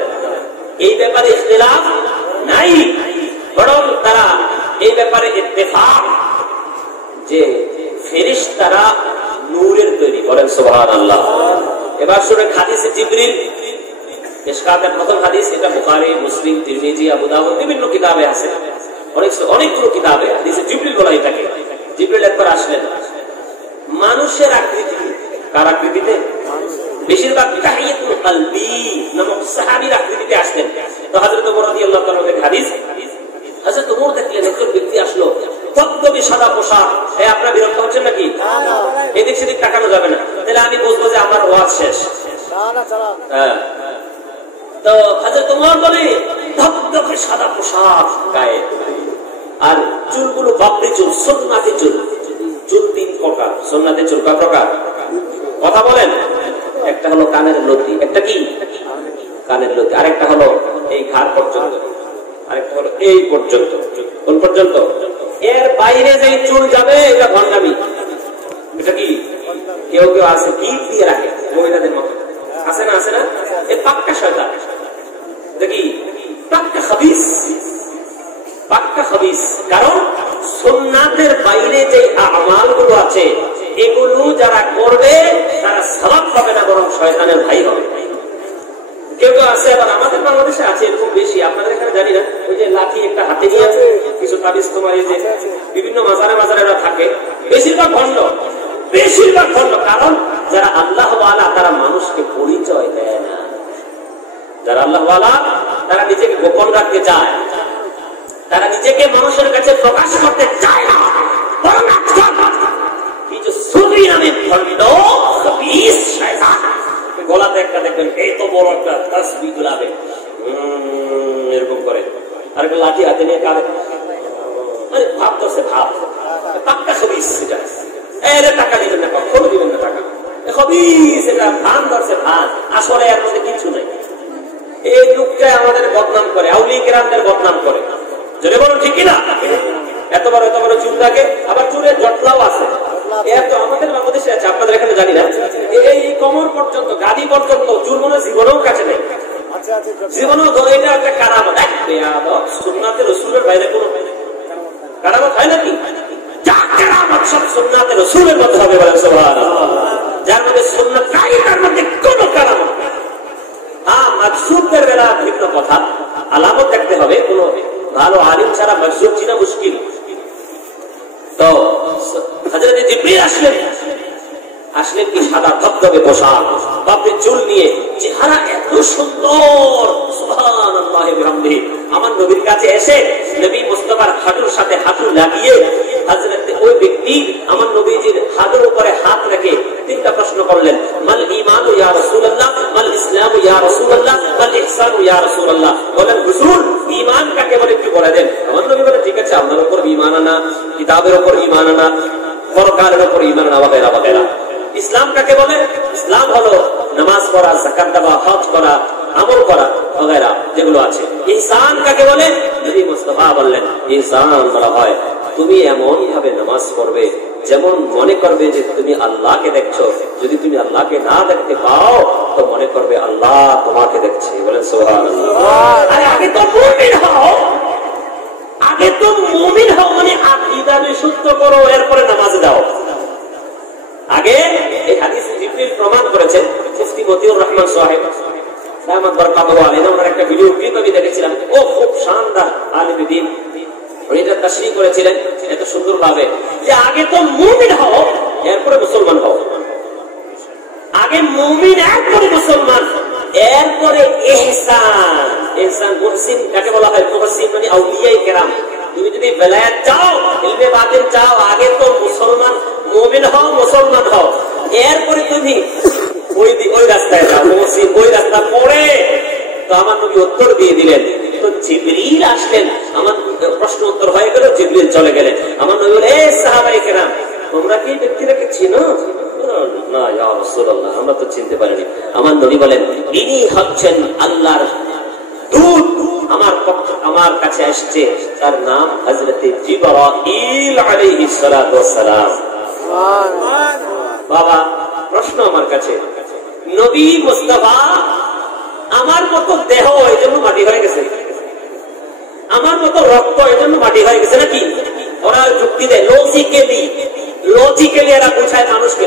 এই ব্যাপারে ইখতিলাফ নাই, বরং তারা এই ব্যাপারে ইত্তেফাক যে ফেরেশতারা নূরের তৈরি। বলেন সুবহানাল্লাহ। এবার শুনে হাদিসে জিবরিল, ইশকাতের প্রথম হাদিস, এটা বুখারী, মুসলিম, তিরমিজি, আবু দাউদ বিভিন্ন কিতাবে আছে। অনেকগুলো কিতাবে হাদিসে জিবরিল বলাই থাকে। জিবরিল একবার আসলেন মানুষের আকৃতি। কার আকৃতিতে? বেশিরভাগ তাহিয়াতুল কলবি নামক সাহাবীর আকৃতিতে আসলেন। তো হযরত ওমর রাদিয়াল্লাহু তাআলা এর হাদিস, হযরত ওমর দেখলেন একজন ব্যক্তি আসলো, ধবধবে সাদা পোশাক। আপনারা বিরক্ত হচ্ছেন নাকি? এদিক সেদিক তাকানো যাবে না, তাহলে আমি বুঝবো যে আমার ওয়াজ শেষ। হ্যাঁ, তো হযরত ওমর বলে ধবধবে সাদা পোশাক গায়ে, আর চুলগুলো বাবরি চুল, সুন্নাতি চুল। চুল 3 প্রকার। সুন্নাতি চুল কয় প্রকার? কথা বলেন। একটা হলো কানের লতি, একটা কি? কানের লতি। আরেকটা হলো এই ঘাড় পর্যন্ত, আরেকটা হলো এই পর্যন্ত। কোন পর্যন্ত? এর বাইরে যে চুল যাবে এটা ভণ্ডামি। এটা কি? কেউ কেউ আছে কি দিয়ে রাখে মহিলাদের মতো, আছে না? আছে না? এ পাক্কা শয়তান। দেখি পাক্কা খাবিস, পাক্কা খাবিস। কারণ সুন্নাতের বাইরে যে আমালগুলো আছে, এগুলো যারা করবে তারা সওয়াব পাবে না, বরং শয়তানের ভাই হবে। কেউ কেউ আছে, আবার আমাদের বাংলাদেশে আছে এরকম বেশি, আপনাদের এখানে জানি না। ওই যে লাঠি একটা হাতে নিয়ে আছে, কিছু তাবিজ তোমার এই যে বিভিন্ন মাজারে মাজারে থাকে, বেশিরভাগ ভণ্ড, বেশিরভাগ ভণ্ড। কারণ যারা আল্লাহ ওয়ালা তারা মানুষকে পরিচয় দেয় না। যারা আল্লাহ ওয়ালা তারা নিজেকে গোপন রাখতে চায়, তারা নিজেকে মানুষের কাছে প্রকাশ করতে চায় না, বরং আজকাল কিছু সুফি নামে ভণ্ড খবিস শয়তান গলাতে একটা দেখবেন এই তো বড় একটা তাসবিহ ঝুলাবে, এরকম করে আর একটা লাঠি হাতে নিয়ে কাঁদে, মানে ভাব ধরছে, ভাব পাক্কা খবিস। এর টাকা দিবেন না, কখনো দিবেন না টাকা, খবিস, এটা ভান ধরছে, ভান, আসলে এর মধ্যে কিছু নাই। এই লোকটা আমাদের বদনাম করে, আউলিয়া কেরামদের বদনাম করে, যদি বলো ঠিক না, এত বড় চুল থাকে, আবার চুলের জটলাও আছে, আমাদের বাংলাদেশে আছে, আপনাদের এখানে জানি না। এই কোমর পর্যন্ত, গাদি পর্যন্ত চুল মনে জীবনেও কাছে নেই, জীবনেও। এটা একটা কারামত, সুন্নাতে রাসূলের বাইরে কোনো কারামত হয় নাকি? যা কারামত সব সুন্নাতে রাসূলের মধ্যে হবে, বলেন সুবহানাল্লাহ। যার মধ্যে সুন্নাত নাই তার মধ্যে কোনো কারামত। হ্যাঁ, মাকসুদের বেলা ভিন্ন কথা, আলামত দেখতে হবে, কোন ভালো আলিম ছাড়া মাকসুদ চিনা মুশকিল। তো হযরত জিবরীল আসলেন কি সাদা ধবধবে পোশাক, বাপরে চুল নিয়ে, চেহারা এত সুন্দর, সুবহানাল্লাহ বিহামদিহি। আমার নবীর কাছে এসে নবী মুস্তাফার হাঁটুর সাথে হাঁটু লাগিয়ে হযরত ওই ব্যক্তি আমার নবীজির হাঁটুর উপরে হাত রেখে তিনটা প্রশ্ন করলেন, মাল ঈমানু ইয়া রাসূলুল্লাহ, মাল ইসলামু ইয়া রাসূলুল্লাহ, মাল ইহসানু ইয়া রাসূলুল্লাহ। বলেন হুজুর, ঈমান কাকে বলে একটু বলে দেন। আমার নবী বলেন, ঠিক আছে, আল্লাহর উপর ঈমান আনা, কিতাবের উপর ঈমান আনা, পরকালের উপর ঈমান আনা, ওয়াগেরা ওয়াগেরা। ইসলাম কাকে বলে? ইসলাম হলো নামাজ পড়া, যাকাত দেওয়া, হজ করা, আমল করা, ওয়াগেরা যেগুলো আছে। ইহসান কাকে বলে? নবী মুস্তাফা বললেন, ইহসান বলা হয় তুমি এমন ভাবে নামাজ পড়বে যেমন মনে করবে যে তুমি আল্লাহকে দেখছো। যদি তুমি আল্লাহকে না দেখতে পাও তো মনে করবে আল্লাহ তোমাকে দেখছে। বলেন সুবহানাল্লাহ। আরে আগে তো মুমিন হও, আগে তো মুমিন হও, মানে আকীদা বিশুদ্ধ করো, এরপরে নামাজ দাও। আগে এই হাদিস জিবরিল প্রমাণ করেছেন। মুফতি মতিউর রহমান সাহেব দামাত বরকাতুহু আলাইহি ওনার একটা ভিডিও ক্লিপ আমি দেখেছিলাম, ও খুব শানদার আলিমে দ্বীন, এটা তাশরীহ করেছিলেন এত সুন্দর ভাবে যে আগে তো মুমিন হও, এরপরে মুসলমান হও। আগে মুমিন, এরপরে মুসলমান, এরপরে ইহসান। ইহসান মুহসিন কাকে বলা হয়? মুহসিন মানে আউলিয়ায়ে কেরাম। তুমি যদি বেলায়েত চাও, ইলমে বাতিন চাও, আগে তো মুসলমান, মুমিন হও, মুসলমান হও, এরপরে তুমি ওই রাস্তায় যাও, মুহসিন ওই রাস্তা পড়ে। তো আমার নবী উত্তর দিয়ে দিলেন। তো জিবরিল আসলেন, আমার প্রশ্ন উত্তর হয়ে গেল, জিবরিল চলে গেলেন। আমার নবী বলে, এ সাহাবায়ে কেরাম, তোমরা কি ব্যক্তিটাকে চিনো? না ইয়া রাসূলুল্লাহ, আমরা তো চিনতে পারিনি। আমার নবী বলেন, ইনি হচ্ছেন আল্লাহর দূত, আমার কাছে আসছে, তার নাম হযরতে জিবরাইল আলাইহিস সালাতু ওয়াস সালাম। বাবা, প্রশ্ন আমার কাছে, নবী মুস্তাফা আমার মতো দেহ এই জন্য মাটি হয়ে গেছে, আমার মতো রক্ত এই জন্য মাটি হয়ে গেছে নাকি? ওরা যুক্তি দেয়, লজিক্যালি এরা বোঝায় মানুষকে,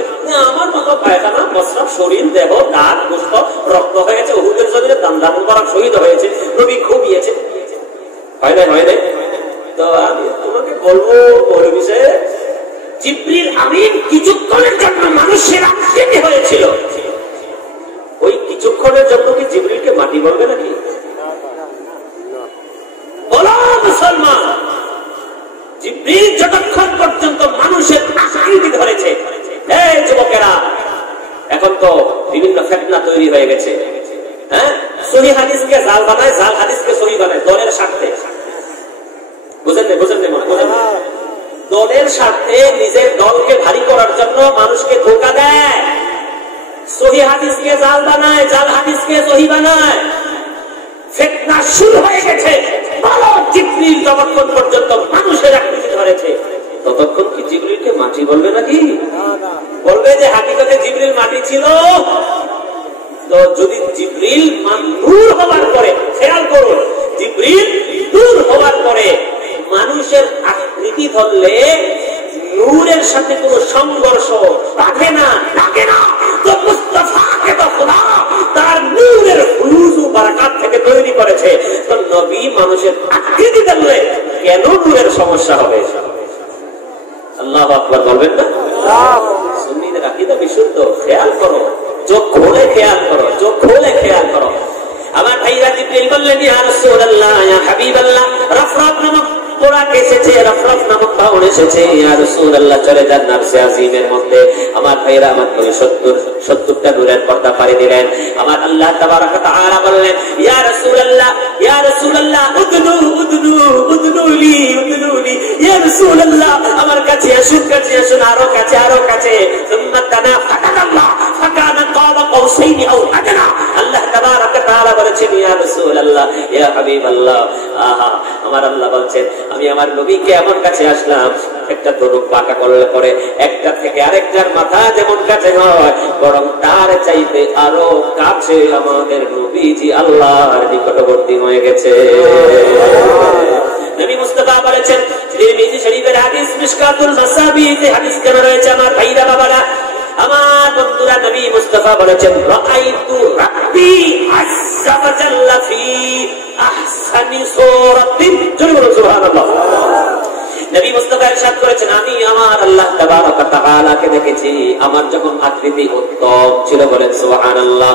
আমার মতো পায়খানা, প্রস্রাব, শরীর, দেহ, দাঁত, গোশত, রক্ত হয়ে গেছে, উহুদের জমিনে দান করা শহীদ হয়েছে, নবী ঘুমিয়েছে, হয় নাই। তো আমি তোমাকে বলবো ওই বিষয়ে, জিবরিল আমিন কিছুক্ষণের জন্য মানুষের আকৃতি হয়েছিল, ওই কিছুক্ষণের জন্য কি জিবরিলকে মাটি বলবে নাকি? বলো মুসলমান, জিবরিল যতক্ষণ পর্যন্ত মানুষের আকৃতি ধরেছে। এই যুবকেরা, এখন তো বিভিন্ন ফিতনা তৈরি হয়ে গেছে, হ্যাঁ, সহিহ হাদিসকে জাল বানায়, জাল হাদিসকে সহিহ বানায়, দলের স্বার্থে। বুঝেন না? দলের স্বার্থে নিজের দলকে ভারী করার জন্য মানুষকে ধোঁকা দেয়, সহিহ হাদিসকে জাল বানায়, জাল হাদিসকে সহিহ বানায়। ফিতনা শুরু হয়ে গেছে। বলো, জিবরিল যতক্ষণ পর্যন্ত মানুষের আকৃতি ধরেছে, ততক্ষণ কি জিবরিলকে মাটি বলবে নাকি? বলবে যে হাকিকতে জিবরিল মাটি ছিল। তো যদি জিবরিল নূর হওয়ার পরে, খেয়াল করুন, জিবরিল নূর হওয়ার পরে মানুষের আকৃতি ধরলে নূরের সাথে কোনো সংঘর্ষ থাকে না। তো মুস্তাফাকে তো খোদা তার নূরের হুজু বারাকাত থেকে তৈরি করেছে। তো নবী মানুষের আকৃতি ধরলে কেন নূরের সমস্যা হবে? আল্লাহু আকবার বলবেন না? সুন্নিদের আকীদা বিশুদ্ধ। খেয়াল করো, চোখ খোলে খেয়াল করো, চোখ খোলে খেয়াল করো। আমার ভাইরা জিবরিল বললেন ইয়া রাসূলুল্লাহ ইয়া হাবিবাল্লাহ রফরফ নামক পোড়াক এসেছে, রফরফ নামক বাউল এসেছে, ইয়া রাসূলুল্লাহ চলে যান নারসে আজিমের মধ্যে। আমার ভাইরা আমার নবী 70টা নূরের পর্দা পাড়ি দিলেন। আমার আল্লাহ তাবারক ওয়া তাআলা বললেন ইয়া রাসূলুল্লাহ উদনুলি ইয়া রাসূলুল্লাহ আমার কাছে আসুন আরো কাছে সুম্মা তানাফাতাল্লাহ ফাকানা কাবা কাউসাইনি আও আদনা। আল্লাহ তাবারক ওয়া তাআলা বলেছেন ইয়া রাসূলুল্লাহ ইয়া হাবিবাল্লাহ, আমার আল্লাহ বলছেন আমি আমার নবীকে আমার কাছে আসলাম, একটা তরুপ পাকা করলে পরে একটা থেকে আরেকটার মাথা যেমন কাছে হয়, বরং তার চাইতে আরো কাছে আমাদের নবীজি আল্লাহর নিকটবর্তী হয়ে গেছে। নবী মুস্তাফা বলেছেন, তিরমিজি শরীফের হাদিস, মিশকাতুল মাসাবিতে হাদিস কেন রয়েছে আমার ভাইরা বাবারা, আমার বন্ধুরা, নবী মুস্তাফা বলেছেন রাআইতু রাব্বি আযজা ওয়া জাল্লা ফি আহসানি সূরাতিন। জোরে বলুন সুবহানাল্লাহ। নবী মুস্তাফা ইরশাদ করেছেন আমি আমার আল্লাহ তাবারক ওয়া তাআলাকে দেখেছি, আমার যখন আকৃতি উত্তম ছিল, বলেন সুবহানাল্লাহ।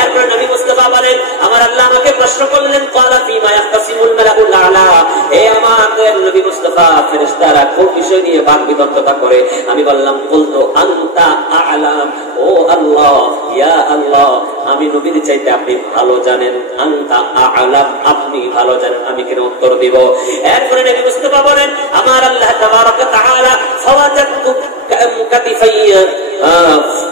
এরপর নবী মুস্তাফা বলেন আমার আল্লাহ আমাকে প্রশ্ন করলেন ক্বালা ফীমা ইয়াখতাসিমুল মালাউল আ'লা। হে আমার দয়াল নবী মুস্তাফা, ফেরেশতারা কোন বিষয় নিয়ে বাকবিতণ্ডা করে? আমি বললাম কুলতু আনতা আ'লাম, ও আল্লাহ, ইয়া আল্লাহ, আমি নবীর চাইতে আপনি ভালো জানেন, আনতা আ'লাম, আপনি ভালো জানেন, আমি কেন উত্তর দিব? এরপর নবী মুস্তাফা বলেন আমার আল্লাহ তাবারক ওয়া তাআলা ফাওয়াজাতু কাতিফাইয়া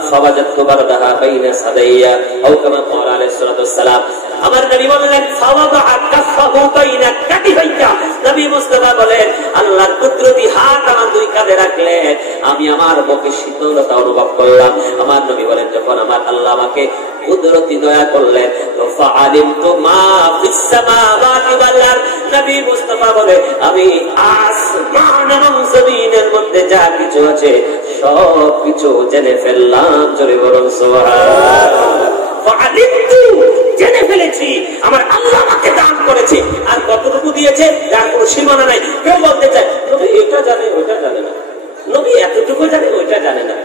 ফাওয়াজাতু বারদাহা বাইনা সাদাইয়া আও কামা ক্বালা আলাইহিস সালাতু ওয়াস সালাম। আমার নবী বললেন ফাওয়াদা কাফাহু বাইনা কাতিফাইয়া। নবী মুস্তাফা বলেন আল্লাহর কুদরতি হাত আমার দুই কাঁধে রাখলেন, আমি আমার বুকে শীতলতা অনুভব করলাম। আমার নবী বলেন যখন আমার আল্লাহ আমাকে কুদরতি দয়া করলেন তো ফাআলিমতু মা ফিস সামাওয়াতি ওয়াল আরদ। নবী মুস্তাফা বলে আমি আসমান এবং জমিনের মধ্যে যা কিছু আছে সব কিছু জেনে ফেললাম। জোরে বলুন সুবহানাল্লাহ। ফাআলিমতু, জেনে ফেলেছি, আমার আল্লাহ আমাকে দান করেছে। আর কতটুকু দিয়েছে যার কোনো সীমানা নাই। কেউ বলতে চায় নবী এটা জানে ওইটা জানে না, নবী এতটুকু জানে ওইটা জানে না।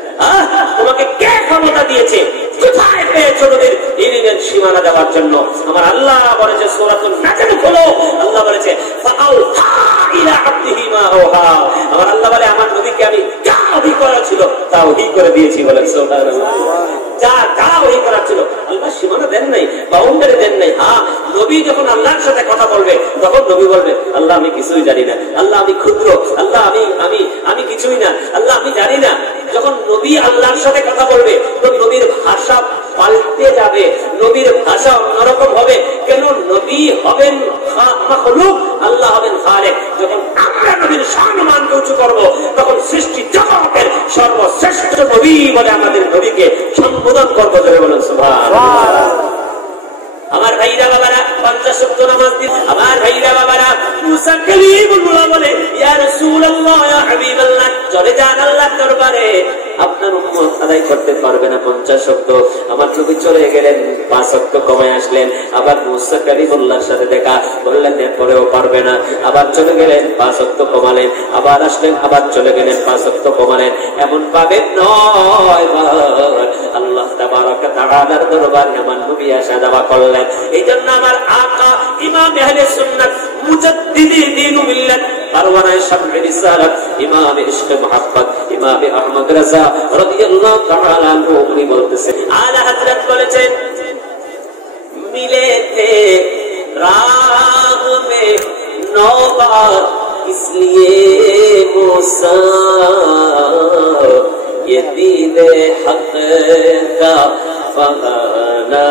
তোমাকে কে ক্ষমতা দিয়েছে? কোথায় পেয়েছো নবীর ইলমের সীমানা দেওয়ার জন্য? আমার আল্লাহ বলেছে সূরাতুন নাজম খোলো, আল্লাহ বলেছে ফাআউহা ইলা আবদিহি মা আওহা। আমার আল্লাহ বলে আমার নবীকে আমি যা ওহী করা ছিল তা ওহী করে দিয়েছি। বলেন সুবহানাল্লাহ। যা ওহী করা ছিল আল্লাহ সীমানা দেন নাই, বাউন্ডারি দেন নাই। নবী যখন আল্লাহর সাথে কথা বলবে তখন নবী বলবে আল্লাহ আমি কিছুই জানি না, আল্লাহ আমি ক্ষুদ্র, আল্লাহ আমি কিছুই না, আল্লাহ আমি জানি না। যখন নবী আল্লাহর সাথে কথা বলবে তো নবীর ভাষা পাল্টে যাবে, নবীর ভাষা অন্যরকম হবে। কেন? নবী হবেন মাখলুক, আল্লাহ হবেন খালেক। যখন আমরা নবীর সম্মানকে উঁচু করবো তখন সৃষ্টি জগতের সর্বশ্রেষ্ঠ নবী বলে আমাদের নবীকে সম্বোধন করবো। ধরে বলুন সুবহানাল্লাহ। আমার ভাইরা বাবারা 50 ওয়াক্ত নামাজ দিন। আমার ভাইরা বাবারা মুসা কালিমুল্লাহ বলে ইয়া রাসূলুল্লাহ ইয়া হাবিবাল্লাহ, চলে যান আল্লাহর দরবারে, আপনার উম্মত আদায় করতে পারবে না 50 ওয়াক্ত। আমার নবী চলে গেলেন, 5 ওয়াক্ত কমায় আসলেন। আবার মুসা কালিমুল্লাহর সাথে দেখা বললেন এরপরেও পারবে না, আবার চলে গেলেন, 5 ওয়াক্ত কমালেন, আবার আসলেন, আবার চলে গেলেন, 5 ওয়াক্ত কমালেন। এমন ভাবে 9 বার আল্লাহ তাবারক ওয়া তাআলার দরবারে আমার নবী আসা যাওয়া করলেন। এই জন্য আমার আকা ইমাম আহলে সুন্নাত মুজাদ্দিদি দ্বীন মিল্লাত পারওয়ানায়ে শামঈ রিসালাত ইমাম ইশক মুহাব্বত ইমাম আহমদ রাজা রাদিয়াল্লাহু তাআলা আনহু উনি বলতেছেন, আলা হযরত বলেছেন মিলে থে রাহ মে 9 বার इसलिए मूसा ये दीदे हक का बहाना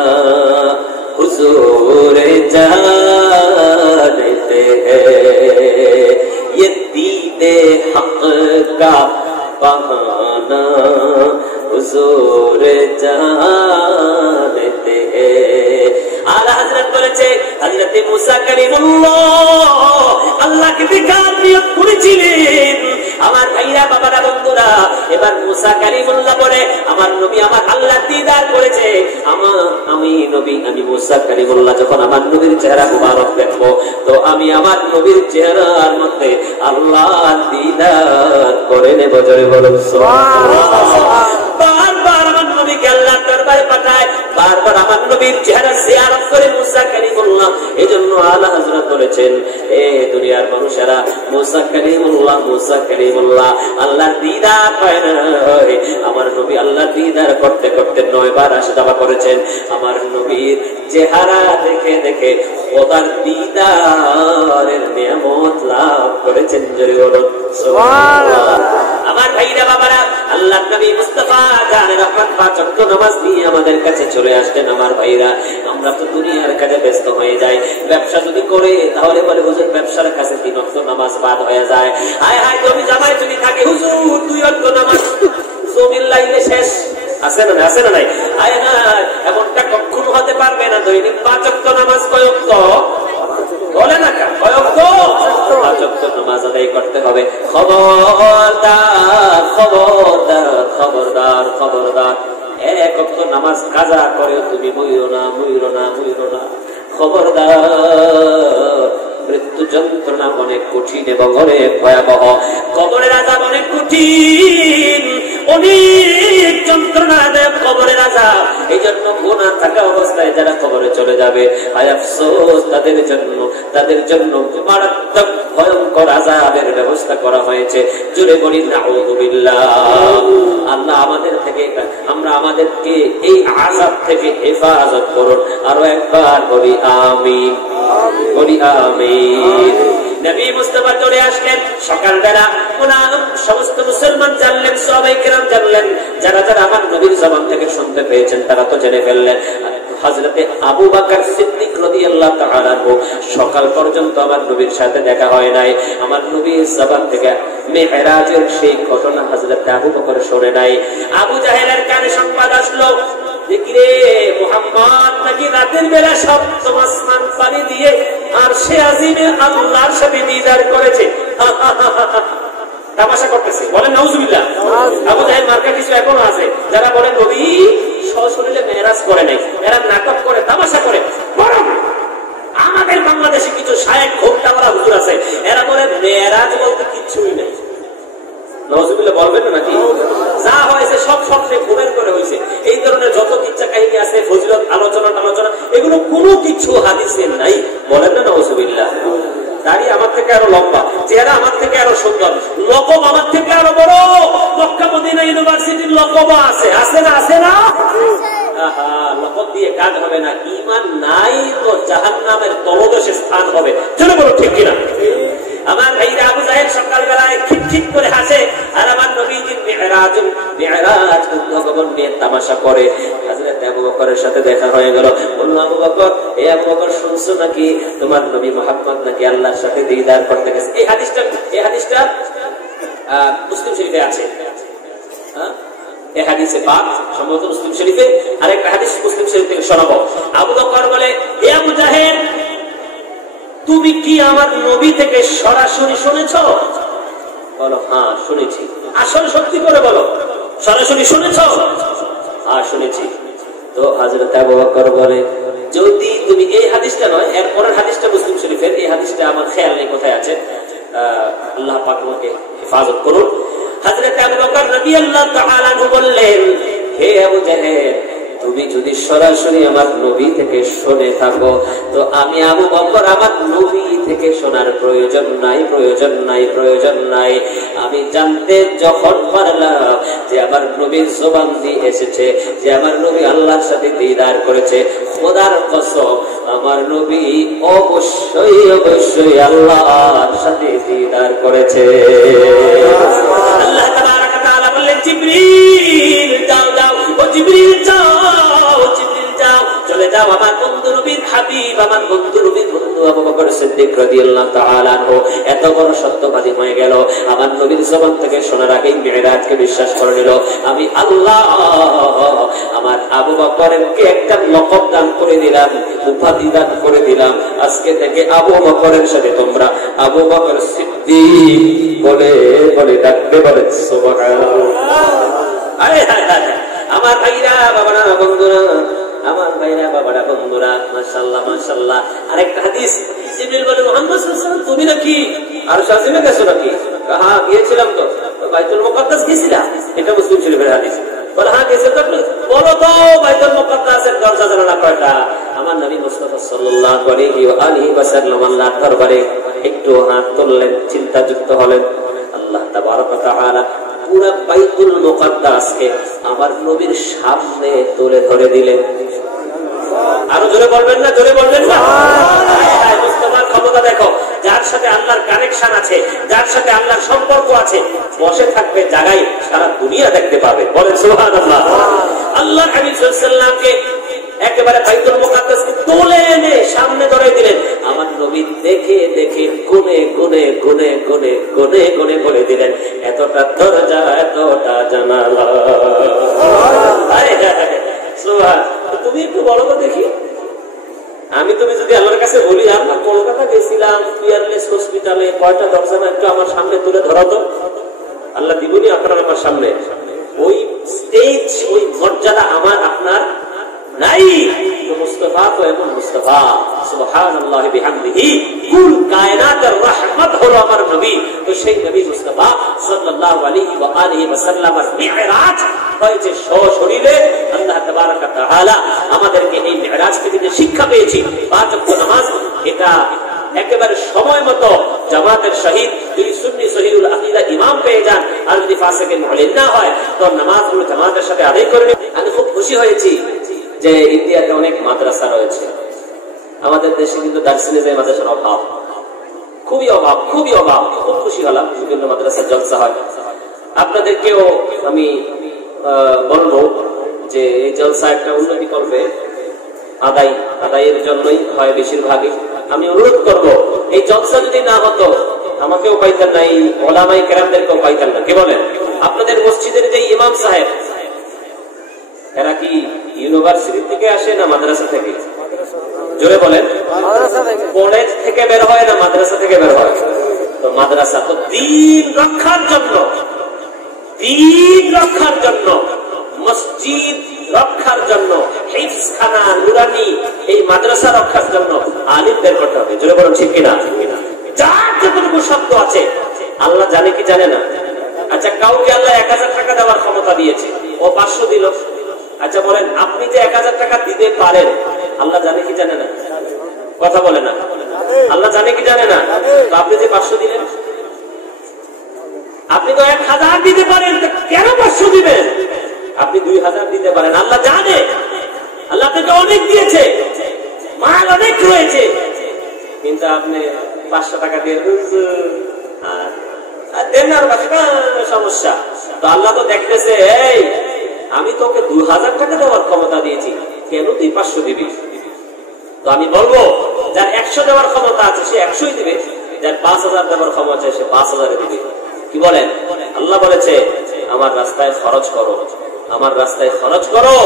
हुजूर जानते हैं, ये दीदे हक का बहाना हुजूर जानते हैं। आला हजरत বলেছে হযরত মুসা কালিমুল্লাহ আল্লাহকে দেখার নিয়ত করেছিলেন। আমার ভাইরা বাবারা বন্ধুরা, এবার মুসা কালিমুল্লাহ বলে আমার নবী আমার আল্লাহ দিদার করেছে। আমি নবী আমি মুসা কালিমুল্লাহ যখন আমার নবীর চেহারা মুবারক দেখবো তো আমি আমার নবীর চেহারার মধ্যে আল্লাহ দিদার করে নেব। জোরে বলুন সুবহানাল্লাহ। বারবার আমার নবীকে আল্লাহ দরবারে পাঠায়, বারবার আমার নবীর চেহারা জিয়ারত করে মুসা কালিমুল্লাহ। এজন্য করেছেন। এ দুনিয়ার মানুষেরা মুসা কালিমুল্লাহ আল্লাহর দিদার পায় না। আমার নবী আল্লাহর দিদার করতে করতে 9 বার আসতাবা করেছেন। আমার নবীর চেহারা দেখে দেখে খোদার দিদারের নিয়ামত লাভ করেছেন। জোরে বলুন সুবহানাল্লাহ। আমার ভাইরা বাবারা, আল্লাহর নবী মুস্তাফা জানে রহমত 5 ওয়াক্ত নামাজ নিয়ে আমাদের কাছে চলে আসতেন। আমার ভাইরা, আমরা তো দুনিয়ার কাজে ব্যস্ত হয়ে যাই। ব্যবসা যদি করে তাহলে বলে হুজুর ব্যবসার কাছে 3 ওয়াক্ত নামাজ বাদ হয়ে যায়। হায় হায়, জমি জামাই যদি থাকে হুজুর 2 ওয়াক্ত নামাজ জমির লাইনে শেষ। আছে না আছে না নাই? হায় হায়, এমনটা কখনো হতে পারবে না। দৈনিক 5 ওয়াক্ত নামাজ কয় ওয়াক্ত বলে না? কয় ওয়াক্ত? 5 ওয়াক্ত নামাজ আদায় করতে হবে। খবরদার খবরদার খবরদার খবরদার, 1 ওয়াক্ত নামাজ কাজা করে তুমি মইরো না মইরো না মইরো না। খবরদার, মৃত্যু যন্ত্রণা অনেক কঠিন এবং অনেক ভয়াবহ। কবরের আযাব অনেক কঠিন, অনেক যন্ত্রণাদায়ক কবরের আযাব। এই জন্য গুনাহ থাকা অবস্থায় যারা কবরে চলে যাবে, হায় আফসোস তাদের জন্য মারাত্মক ভয়ঙ্কর আযাবের ব্যবস্থা করা হয়েছে। জোরে বলি নাউযুবিল্লাহ। আল্লাহ আমাদেরকে এই আযাব থেকে হেফাজত করুন। আরো একবার বলি আমিন, বলি আমিন। নবী মুস্তাফা চলে আসলেন সকালবেলা। সমস্ত মুসলমান জানলেন, সাহাবায়ে কেরাম জানলেন, যারা যারা আমার নবীর জবান থেকে শুনতে পেয়েছেন তারা তো জেনে ফেললেন। হযরতে আবু বকর সিদ্দিক রাদিয়াল্লাহু তাআলা সকাল পর্যন্ত আমার নবীর সাথে দেখা হয় নাই। আমার নবীর জবান থেকে মেরাজের সেই ঘটনা হযরতে আবু বকর শুনে নাই। আবু জাহেলের কানে সংবাদ আসলো, দেখরে মুহাম্মদ নাকি রাতের বেলা সপ্তম আসমান পানি দিয়ে আর সে আজিমে আল্লাহর সাথে দিদার করেছে। তামাশা করতেছে, বলেন নাউজুবিল্লাহ। আবু জাহেল মার্কা কিছু এখনো আছে যারা বলেন নবী সশরীরে মেরাজ করে নাই, এরা নাটক করে, তামাশা করে। বরং আমাদের বাংলাদেশে কিছু শায়েখ ঘোমটাওয়ালা হুজুর আছে, এরা বলে মেরাজ বলতে কিচ্ছুই নেই। নাউজুবিল্লাহ বলবেন না নাকি? যা হয়েছে সব স্বপ্নে ঘুমের করে হয়েছে। এই ধরনের যত কিচ্ছা কাহিনী আছে, ফজিলত আলোচনা এগুলো কোনো কিছু হাদিসে নাই। বলেন না নাউজুবিল্লাহ। দাড়ি আমার থেকে আরো লম্বা, চেহারা আমার থেকে আরো সুন্দর, লকব আমার থেকে আরো বড়। মক্কা মদিনা ইউনিভার্সিটির লকব আছে, আছে না? আছে না? লকব দিয়ে কাজ হবে না। ঈমান নাই তো জাহান্নামের তলদেশে স্থান হবে। চলো বলো ঠিক কিনা? আমার ভাইরা, আবু জাহেল সকালবেলায় খিটখিট করে হাসে আর আমার নবীজির মেরাজ উদ্ভাবন নিয়ে তামাশা করে। হযরত আবু বকরের সাথে দেখা হয়ে গেল। বলল, আবু বকর, এ আবু বকর শুনছো নাকি তোমার নবী মুহাম্মদ নাকি আল্লাহর সাথে দিদার করতে গেছে? এই হাদিসটা মুসলিম শরীফে আছে। এই হাদিসে পাক সম্ভবত মুসলিম শরীফে, আর একটা হাদিস মুসলিম শরীফ থেকে শোনাবো। আবু বকর বলে, হে আবু জাহেল, তুমি কি আমার নবী থেকে সরাসরি শুনেছ? বলো, হ্যাঁ শুনেছি। আসলে সত্যি করে বলো, সরাসরি শুনেছ? হ্যাঁ শুনেছি। তো হযরত আবু বকর বলে, যদি তুমি এই হাদিসটা নয়, এর পরের হাদিসটা মুসলিম শরীফের, এই হাদিসটা আমার খেয়াল নেই কোথায় আছে, আল্লাহ পাক আমাকে হেফাজত করুন। হযরত আবু বকর রাদিয়াল্লাহু তাআলা আনহু বললেন, হে আবু জাহেল, তুমি যদি সরাসরি আমার নবী থেকে শুনে থাকো তো আমি আবু বকর আমার নবী থেকে শোনার প্রয়োজন নাই, প্রয়োজন নাই, প্রয়োজন নাই। আমি জানতে যখন পারলাম যে আমার নবীর জবান দিয়ে এসেছে যে আমার নবী আল্লাহর সাথে দিদার করেছে, খোদার কসম আমার নবী অবশ্যই অবশ্যই আল্লাহর সাথে দিদার করেছে। আল্লাহ তাবারক ওয়া তাআলা বললেন, জিবরিল যাও যাও, ও জিবরিল যাও, চলে যাও আমার বন্ধু নবীর হাবিব, আমার বন্ধু নবীর বন্ধু আবু বকর সিদ্দিক রাদিয়াল্লাহু তাআলা আনহু এত বড় সত্যবাদী হয়ে গেল। আমার নবীর জবান থেকে শোনার আগেই মেরাজকে বিশ্বাস করে নিল। আমি আল্লাহ আমার আবু বকরকে একটা লকব দান করে দিলাম, উপাধি দান করে দিলাম। আজকে থেকে আবু বকরের সাথে তোমরা আবু বকর সিদ্দিক বলে বলে ডাকবে, বলে সুবহানাল্লাহ। আরে আমার ভাইরা বাবারা বন্ধুরা, আমার ভাইরা বাবারা বন্ধুরা, মাশাআল্লাহ মাশাআল্লাহ। আরেকটা হাদিস, জিবরিল বলে, মুহাম্মদ সাল্লাল্লাহু আলাইহি ওয়াসাল্লাম তুমি নাকি আর শাসিমে গেছো নাকি? হ্যাঁ গিয়েছিলাম তো, বাইতুল মুকাদ্দাস গেছিলাম। এটা মুসলিম শরীফের হাদিস। বলে, হ্যাঁ গেছে তো। বলো তো বাইতুল মুকাদ্দাসের দরজা জানালা কয়টা? আমার নবী মুস্তাফা সাল্লাল্লাহু আলাইহি ওয়া আলিহি ওয়াসাল্লাম আল্লাহর দরবারে একটু হাত তুললেন, চিন্তাযুক্ত হলেন। আল্লাহ তাবারক ওয়া তাআলা পুরো বাইতুল মুকাদ্দাসকে আমার নবীর সামনে তুলে ধরে দিলেন। আরো জোরে বলবেন না, জোরে বলবেন না? মুস্তাফার ক্ষমতা দেখো। যার সাথে আল্লাহর কানেকশন আছে, যার সাথে আল্লাহর সম্পর্ক আছে, বসে থাকবে জায়গায় সারা দুনিয়া দেখতে পাবে। বলেন সুবহানাল্লাহ। আল্লাহ হাবিব সাল্লাল্লাহু আলাইহি ওয়াসাল্লামকে একেবারে বাইতুল মুকাদ্দাসকে তুলে এনে সামনে ধরে দিলেন। আমার নবী দেখে দেখে গুনে গুনে গুনে গুনে গুনে গুনে করে দিলেন, এতটা দরজা, এতটা জানালা। তুমি একটু বলো তো দেখি, আমি তুমি যদি আল্লাহর কাছে বলি, আমরা কলকাতা গেছিলাম পিয়ারলেস হসপিটালে, কয়টা দরজা না একটু আমার সামনে তুলে ধরো তো, আল্লাহ দিবনি আপনার আমার সামনে। ওই স্টেজ, ওই মর্যাদা আমার আপনার নাই। মুস্তাফা তো এমন মুস্তাফা, সুবহানাল্লাহি বিহামদিহি, কুল কায়নাতের রহমত হলো আমার নবী। তো সেই নবী মুস্তাফা সাল্লাল্লাহু আলাইহি ওয়া আলিহি ওয়াসাল্লামের মিরাজ হয়েছে সশরীরে। আল্লাহ তাবারক ওয়া তাআলা আমাদেরকে এই মিরাজ থেকে যে শিক্ষা পেয়েছি, পাঁচ ওয়াক্ত নামাজ, এটা একেবারে সময় মতো জামাতের শহীদ যদি সুন্নি সহিহুল আকীদা ইমাম পেয়ে যান, আর যদি ফাসিকে মুআল্লিম না হয়, তো নামাজগুলো জামাতের সাথে আদায় করে নিন। আমি খুব খুশি হয়েছি যে ইন্ডিয়াতে অনেক মাদ্রাসা রয়েছে। আমাদের দেশে কিন্তু দার্সিনে যে মাদ্রাসার অভাব, খুবই অভাব, খুবই অভাব। খুব খুশি হলাম বিভিন্ন মাদ্রাসার জলসা হয়। আপনাদেরকেও আমি বলবো যে এই জলসা একটা উন্নতি করবে, আদায়ের জন্যই হয় বেশিরভাগই। আমি অনুরোধ করব, এই জলসা যদি না হতো আমাকেও পাইতেন না, এই ওলামায়ে কেরামদেরকেও পাইতেন না। কি বলেন? আপনাদের মসজিদের যে ইমাম সাহেব, এরা কি ইউনিভার্সিটি থেকে আসে না মাদ্রাসা থেকে? জোরে বলেন। কলেজ থেকে বের হয় না মাদ্রাসা থেকে বের হয়? তো মাদ্রাসা তো দ্বীন রক্ষার জন্য, দ্বীন রক্ষার জন্য, মসজিদ রক্ষার জন্য, হিফজখানা নুরানি এই মাদ্রাসা রক্ষার জন্য আলিমদের করতে হবে। জোরে বলেন ঠিক কিনা? যার যতটুকু শব্দ আছে আল্লাহ জানে কি জানে না? আচ্ছা, কাউকে আল্লাহ 1000 টাকা দেওয়ার ক্ষমতা দিয়েছে, ও 500 দিল। আচ্ছা বলেন, আপনি যে 1000 টাকা দিতে পারেন, আল্লাহ জানে কি জানে না? কথা বলে না, আল্লাহ জানে কি জানে না? তো আপনি যে 500 দিলেন, আপনি তো 1000 দিতে পারেন, কেন 500 দিবেন? আপনি 2000 দিতে পারেন, আল্লাহ জানে। আল্লাহ আপনাকে অনেক দিয়েছে, মাল অনেক রয়েছে, কিন্তু আপনি 500 টাকা দিয়ে দেন আর সমস্যা। তো আল্লাহ তো দেখতেছে, এই আমি তোকে 2000 টাকা দেওয়ার ক্ষমতা দিয়েছি, কেন তুই 500 দিবি? তো আমি বলবো, যার 100 দেওয়ার ক্ষমতা আছে সে 100ই দিবে, যার 5000 দেওয়ার ক্ষমতা আছে সে 5000 দিবে। কি বলেন? আল্লাহ বলেছে আমার রাস্তায় খরচ করো, আমার রাস্তায় খরচ করো,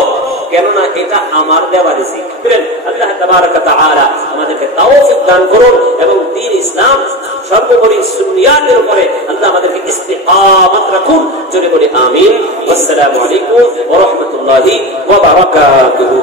কেননা এটা আমার দেওয়া রিজিক। আল্লাহ তাবারক ওয়া তাআলা আমাদেরকে তৌফিক দান করুন এবং দ্বীন ইসলাম সর্বোপরি সুন্নিয়াতের উপরে আল্লাহ আমাদেরকে ইস্তিকামত রাখুন। জোরে বলি আমিন। আসসালামু আলাইকুম ওয়া রাহমাতুল্লাহি ওয়া বারাকাতুহু।